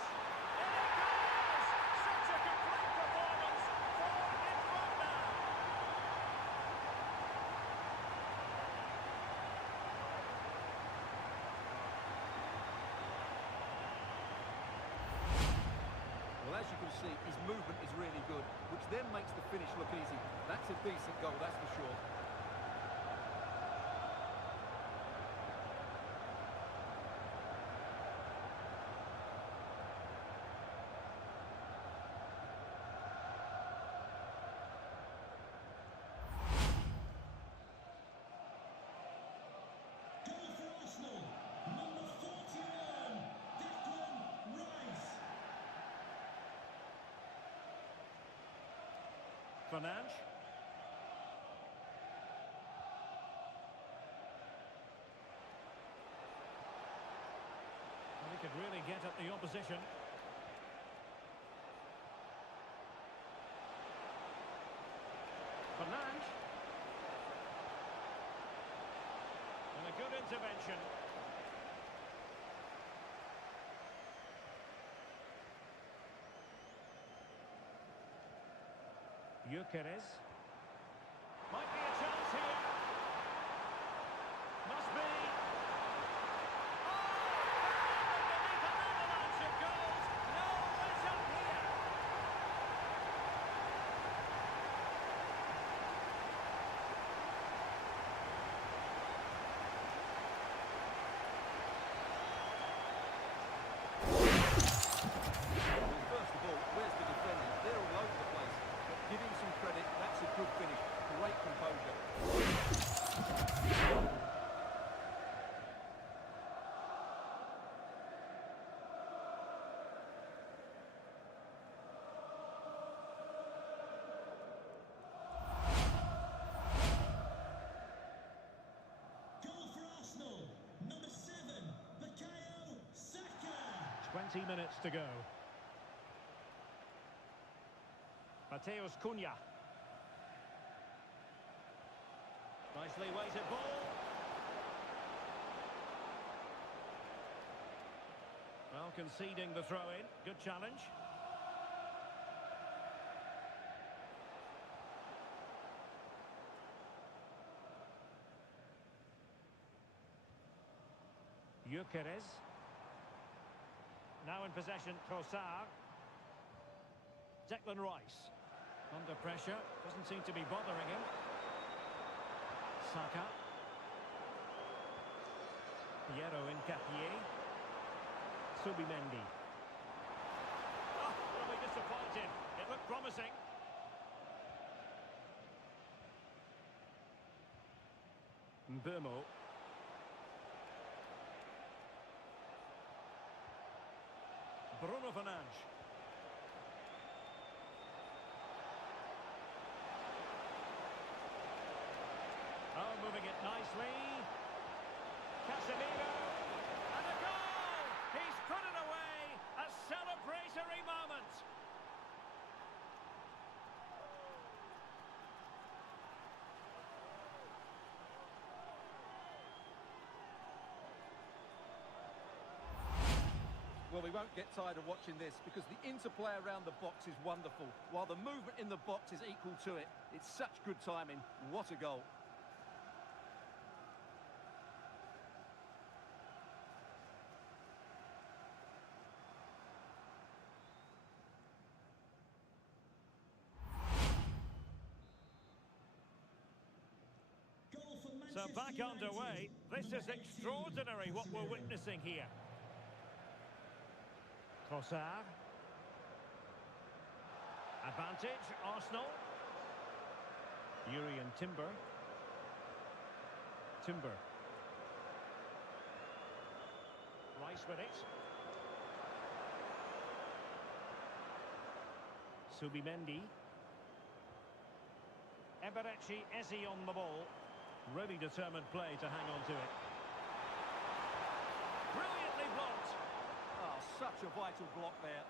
And it goes! Such a complete performance. 4 in front now. Well, as you can see, his movement is really good, which then makes the finish look easy. That's a decent goal, that's for sure. Fernandes. Well, he could really get at the opposition. Fernandes. And a good intervention. Gyökeres. Might be a chance here. Must be. Oh! Beneath an avalanche it goes. No result here. Well, first of all, where's the defender? They're all over the place. Give him some credit, that's a good finish. Great composure. Goal for Arsenal, number 7, Bukayo Saka. 20 minutes to go. Mateus Cunha. Nicely weighted ball. Well, conceding the throw-in. Good challenge. Gyökeres. Now in possession, Trossard. Declan Rice. Under pressure, doesn't seem to be bothering him. Saka. Piero Incapié. Subimendi. Oh, really disappointed. It looked promising. Mbumo. Bruno Fernandes. Oh, moving it nicely. Casemiro. And a goal! He's put it away. A celebratory moment. Well, we won't get tired of watching this because the interplay around the box is wonderful, while the movement in the box is equal to it. It's such good timing. What a goal. So back underway. This is extraordinary what we're witnessing here. Trossard. Advantage, Arsenal. Yuri and Timber. Timber. Rice with it. Subimendi. Eberechi Eze on the ball. Really determined play to hang on to it. Brilliantly blocked. Oh, such a vital block there.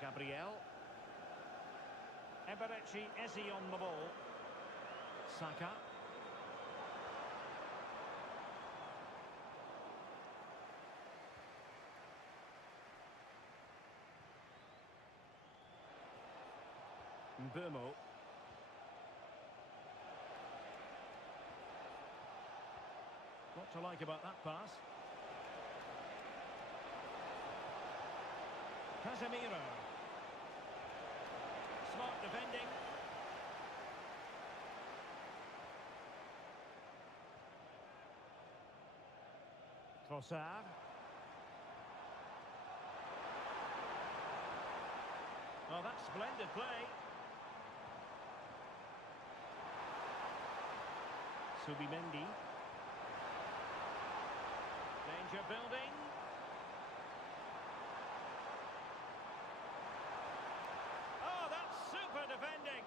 Gabriel. Eberechi Eze on the ball. Saka. Mbomo. What to like about that pass? Casemiro. Smart defending. Trossard. Oh, that's splendid play. Subimendi. Danger building. Oh, that's super defending.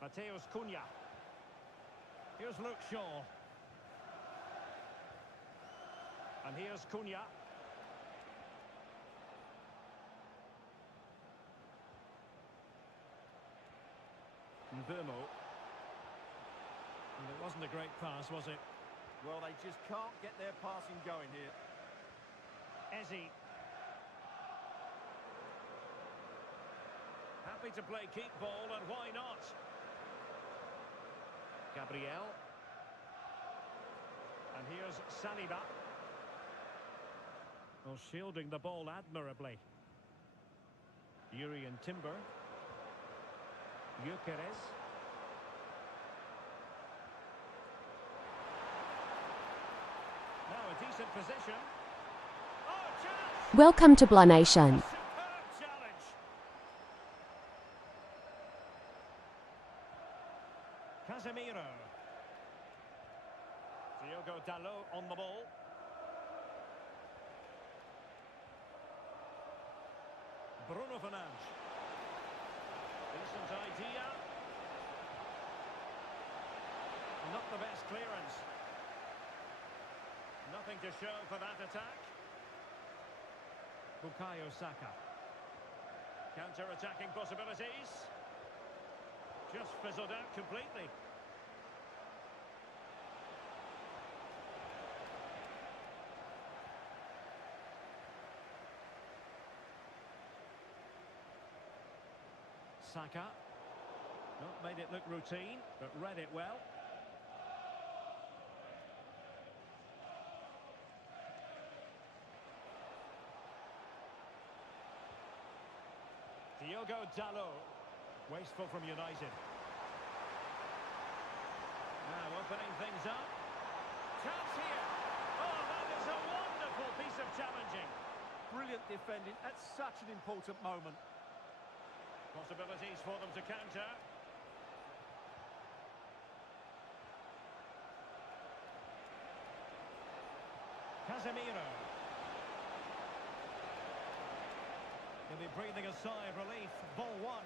Mateus Cunha. Here's Luke Shaw. And here's Cunha. Mbomo. And it wasn't a great pass, was it? Well, they just can't get their passing going here. Eze. Happy to play keep ball, and why not? Gabriel. And here's Saliba. Well, shielding the ball admirably. Yuri and Timber. Gyökeres. Now a decent position. Oh, chance! Welcome to Blah Nation. Superb challenge. Casemiro. Diogo Dalot on the ball. Bruno Fernandes. Decent idea. Not the best clearance. Nothing to show for that attack. Bukayo Saka. Counter-attacking possibilities. Just fizzled out completely. Saka. Not made it look routine, but read it well. Diogo Dalot. Wasteful from United. Now opening things up. Chance here. Oh, that is a wonderful piece of challenging. Brilliant defending at such an important moment. Possibilities for them to counter. Casemiro. He'll be breathing a sigh of relief. Ball one.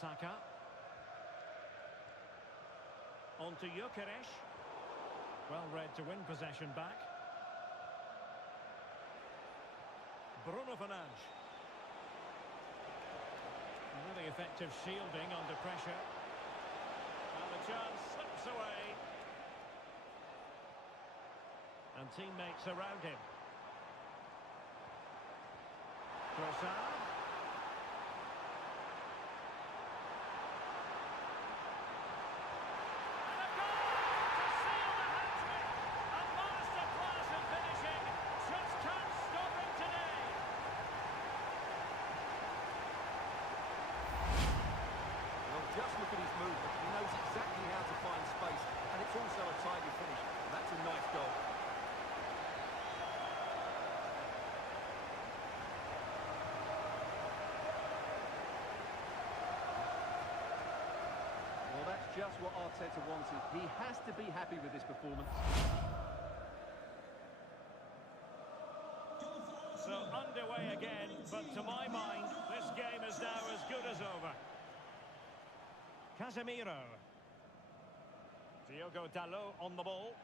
Saka. On to Gyökeres. Well read to win possession back. Bruno Fernandes. Really effective shielding under pressure. And the chance slips away. And teammates around him. Trossard. And a goal to seal the hat-trick. A just what Arteta wanted. He has to be happy with this performance. So underway again, but to my mind, this game is now as good as over. Casemiro. Diogo Dalot on the ball.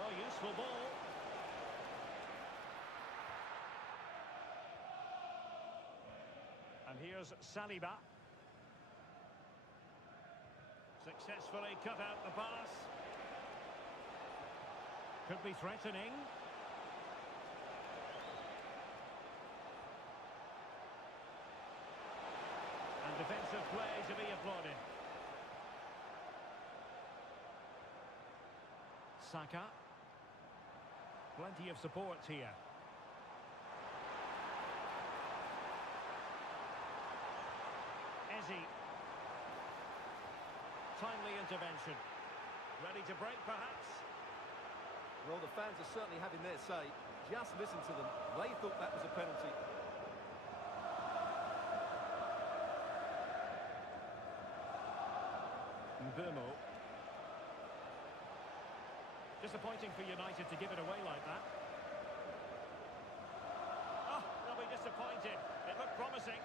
Oh, useful ball. And here's Saliba. Successfully cut out the pass. Could be threatening. And defensive play to be applauded. Saka. Plenty of support here. Eze. Timely intervention. Ready to break, perhaps? Well, the fans are certainly having their say. Just listen to them. They thought that was a penalty. Mbomo. Disappointing for United to give it away like that. Oh, they'll be disappointed. It looked promising.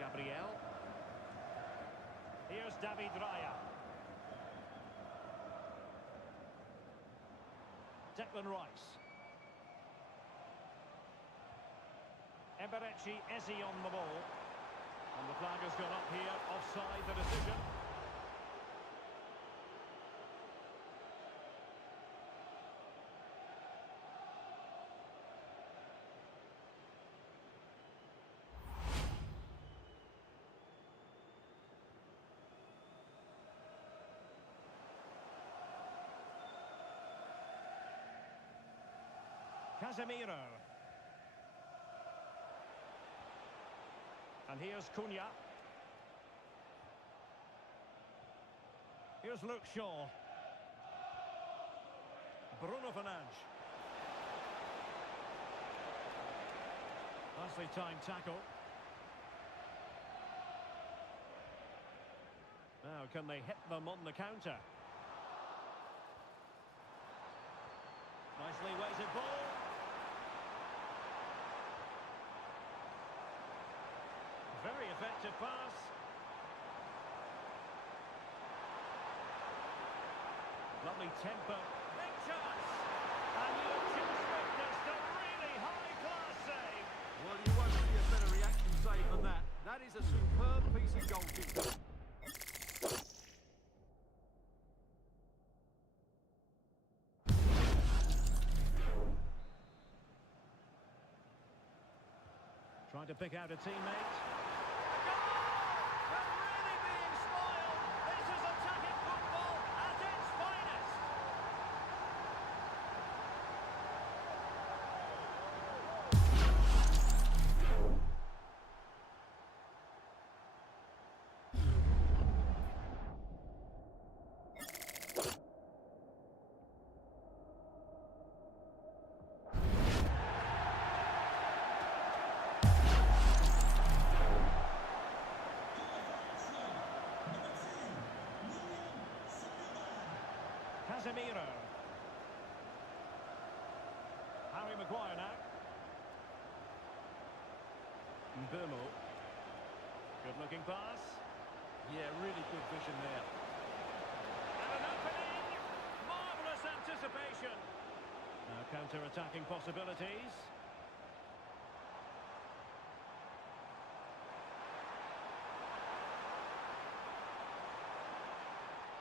Gabriel. Here's David Raya. Declan Rice. Eberechi Eze on the ball. And the flag has gone up here, offside the decision. Casemiro. And here's Cunha. Here's Luke Shaw. Bruno Fernandes. Nicely timed tackle. Now, can they hit them on the counter? Nicely weighted ball. Very effective pass. Lovely tempo. Big chance. And you just witnessed a really high-class save. Well, you won't see a better reaction save than that. That is a superb piece of goalkeeping. Trying to pick out a teammate. They're really being spoiled. This is attacking football at its finest. Casemiro. Harry Maguire now. Mbomo. Good looking pass. Yeah, really good vision there. And an opening. Marvellous anticipation. Now counter-attacking possibilities.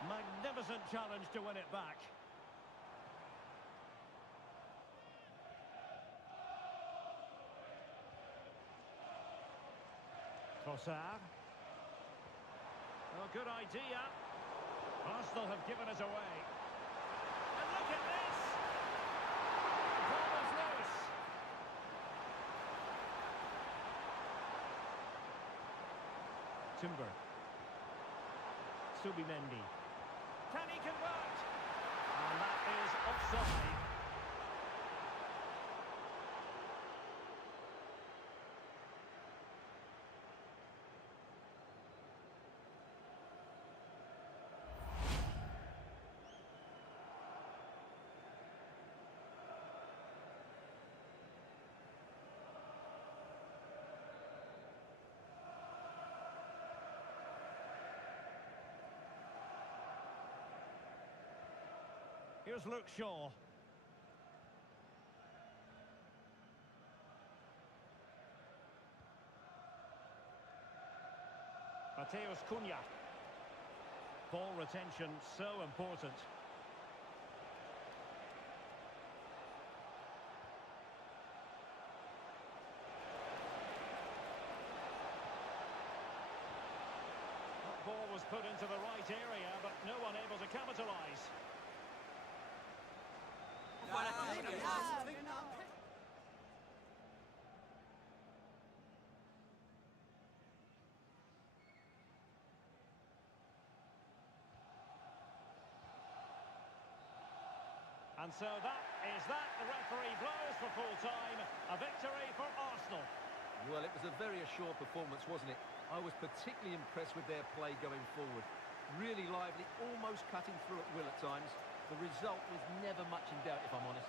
Magnificent challenge to win it back. Trossard. Oh, good idea. Arsenal have given us away. And look at this! Ball is loose. Timber. Subimendi. Can he convert? And that is offside. Here's Luke Shaw. Mateus Cunha. Ball retention so important. That ball was put into the right area, but no one able to capitalise. And so that is that. The referee blows for full time. A victory for Arsenal. Well, it was a very assured performance, wasn't it? I was particularly impressed with their play going forward. Really lively, almost cutting through at will at times. The result was never much in doubt, if I'm honest.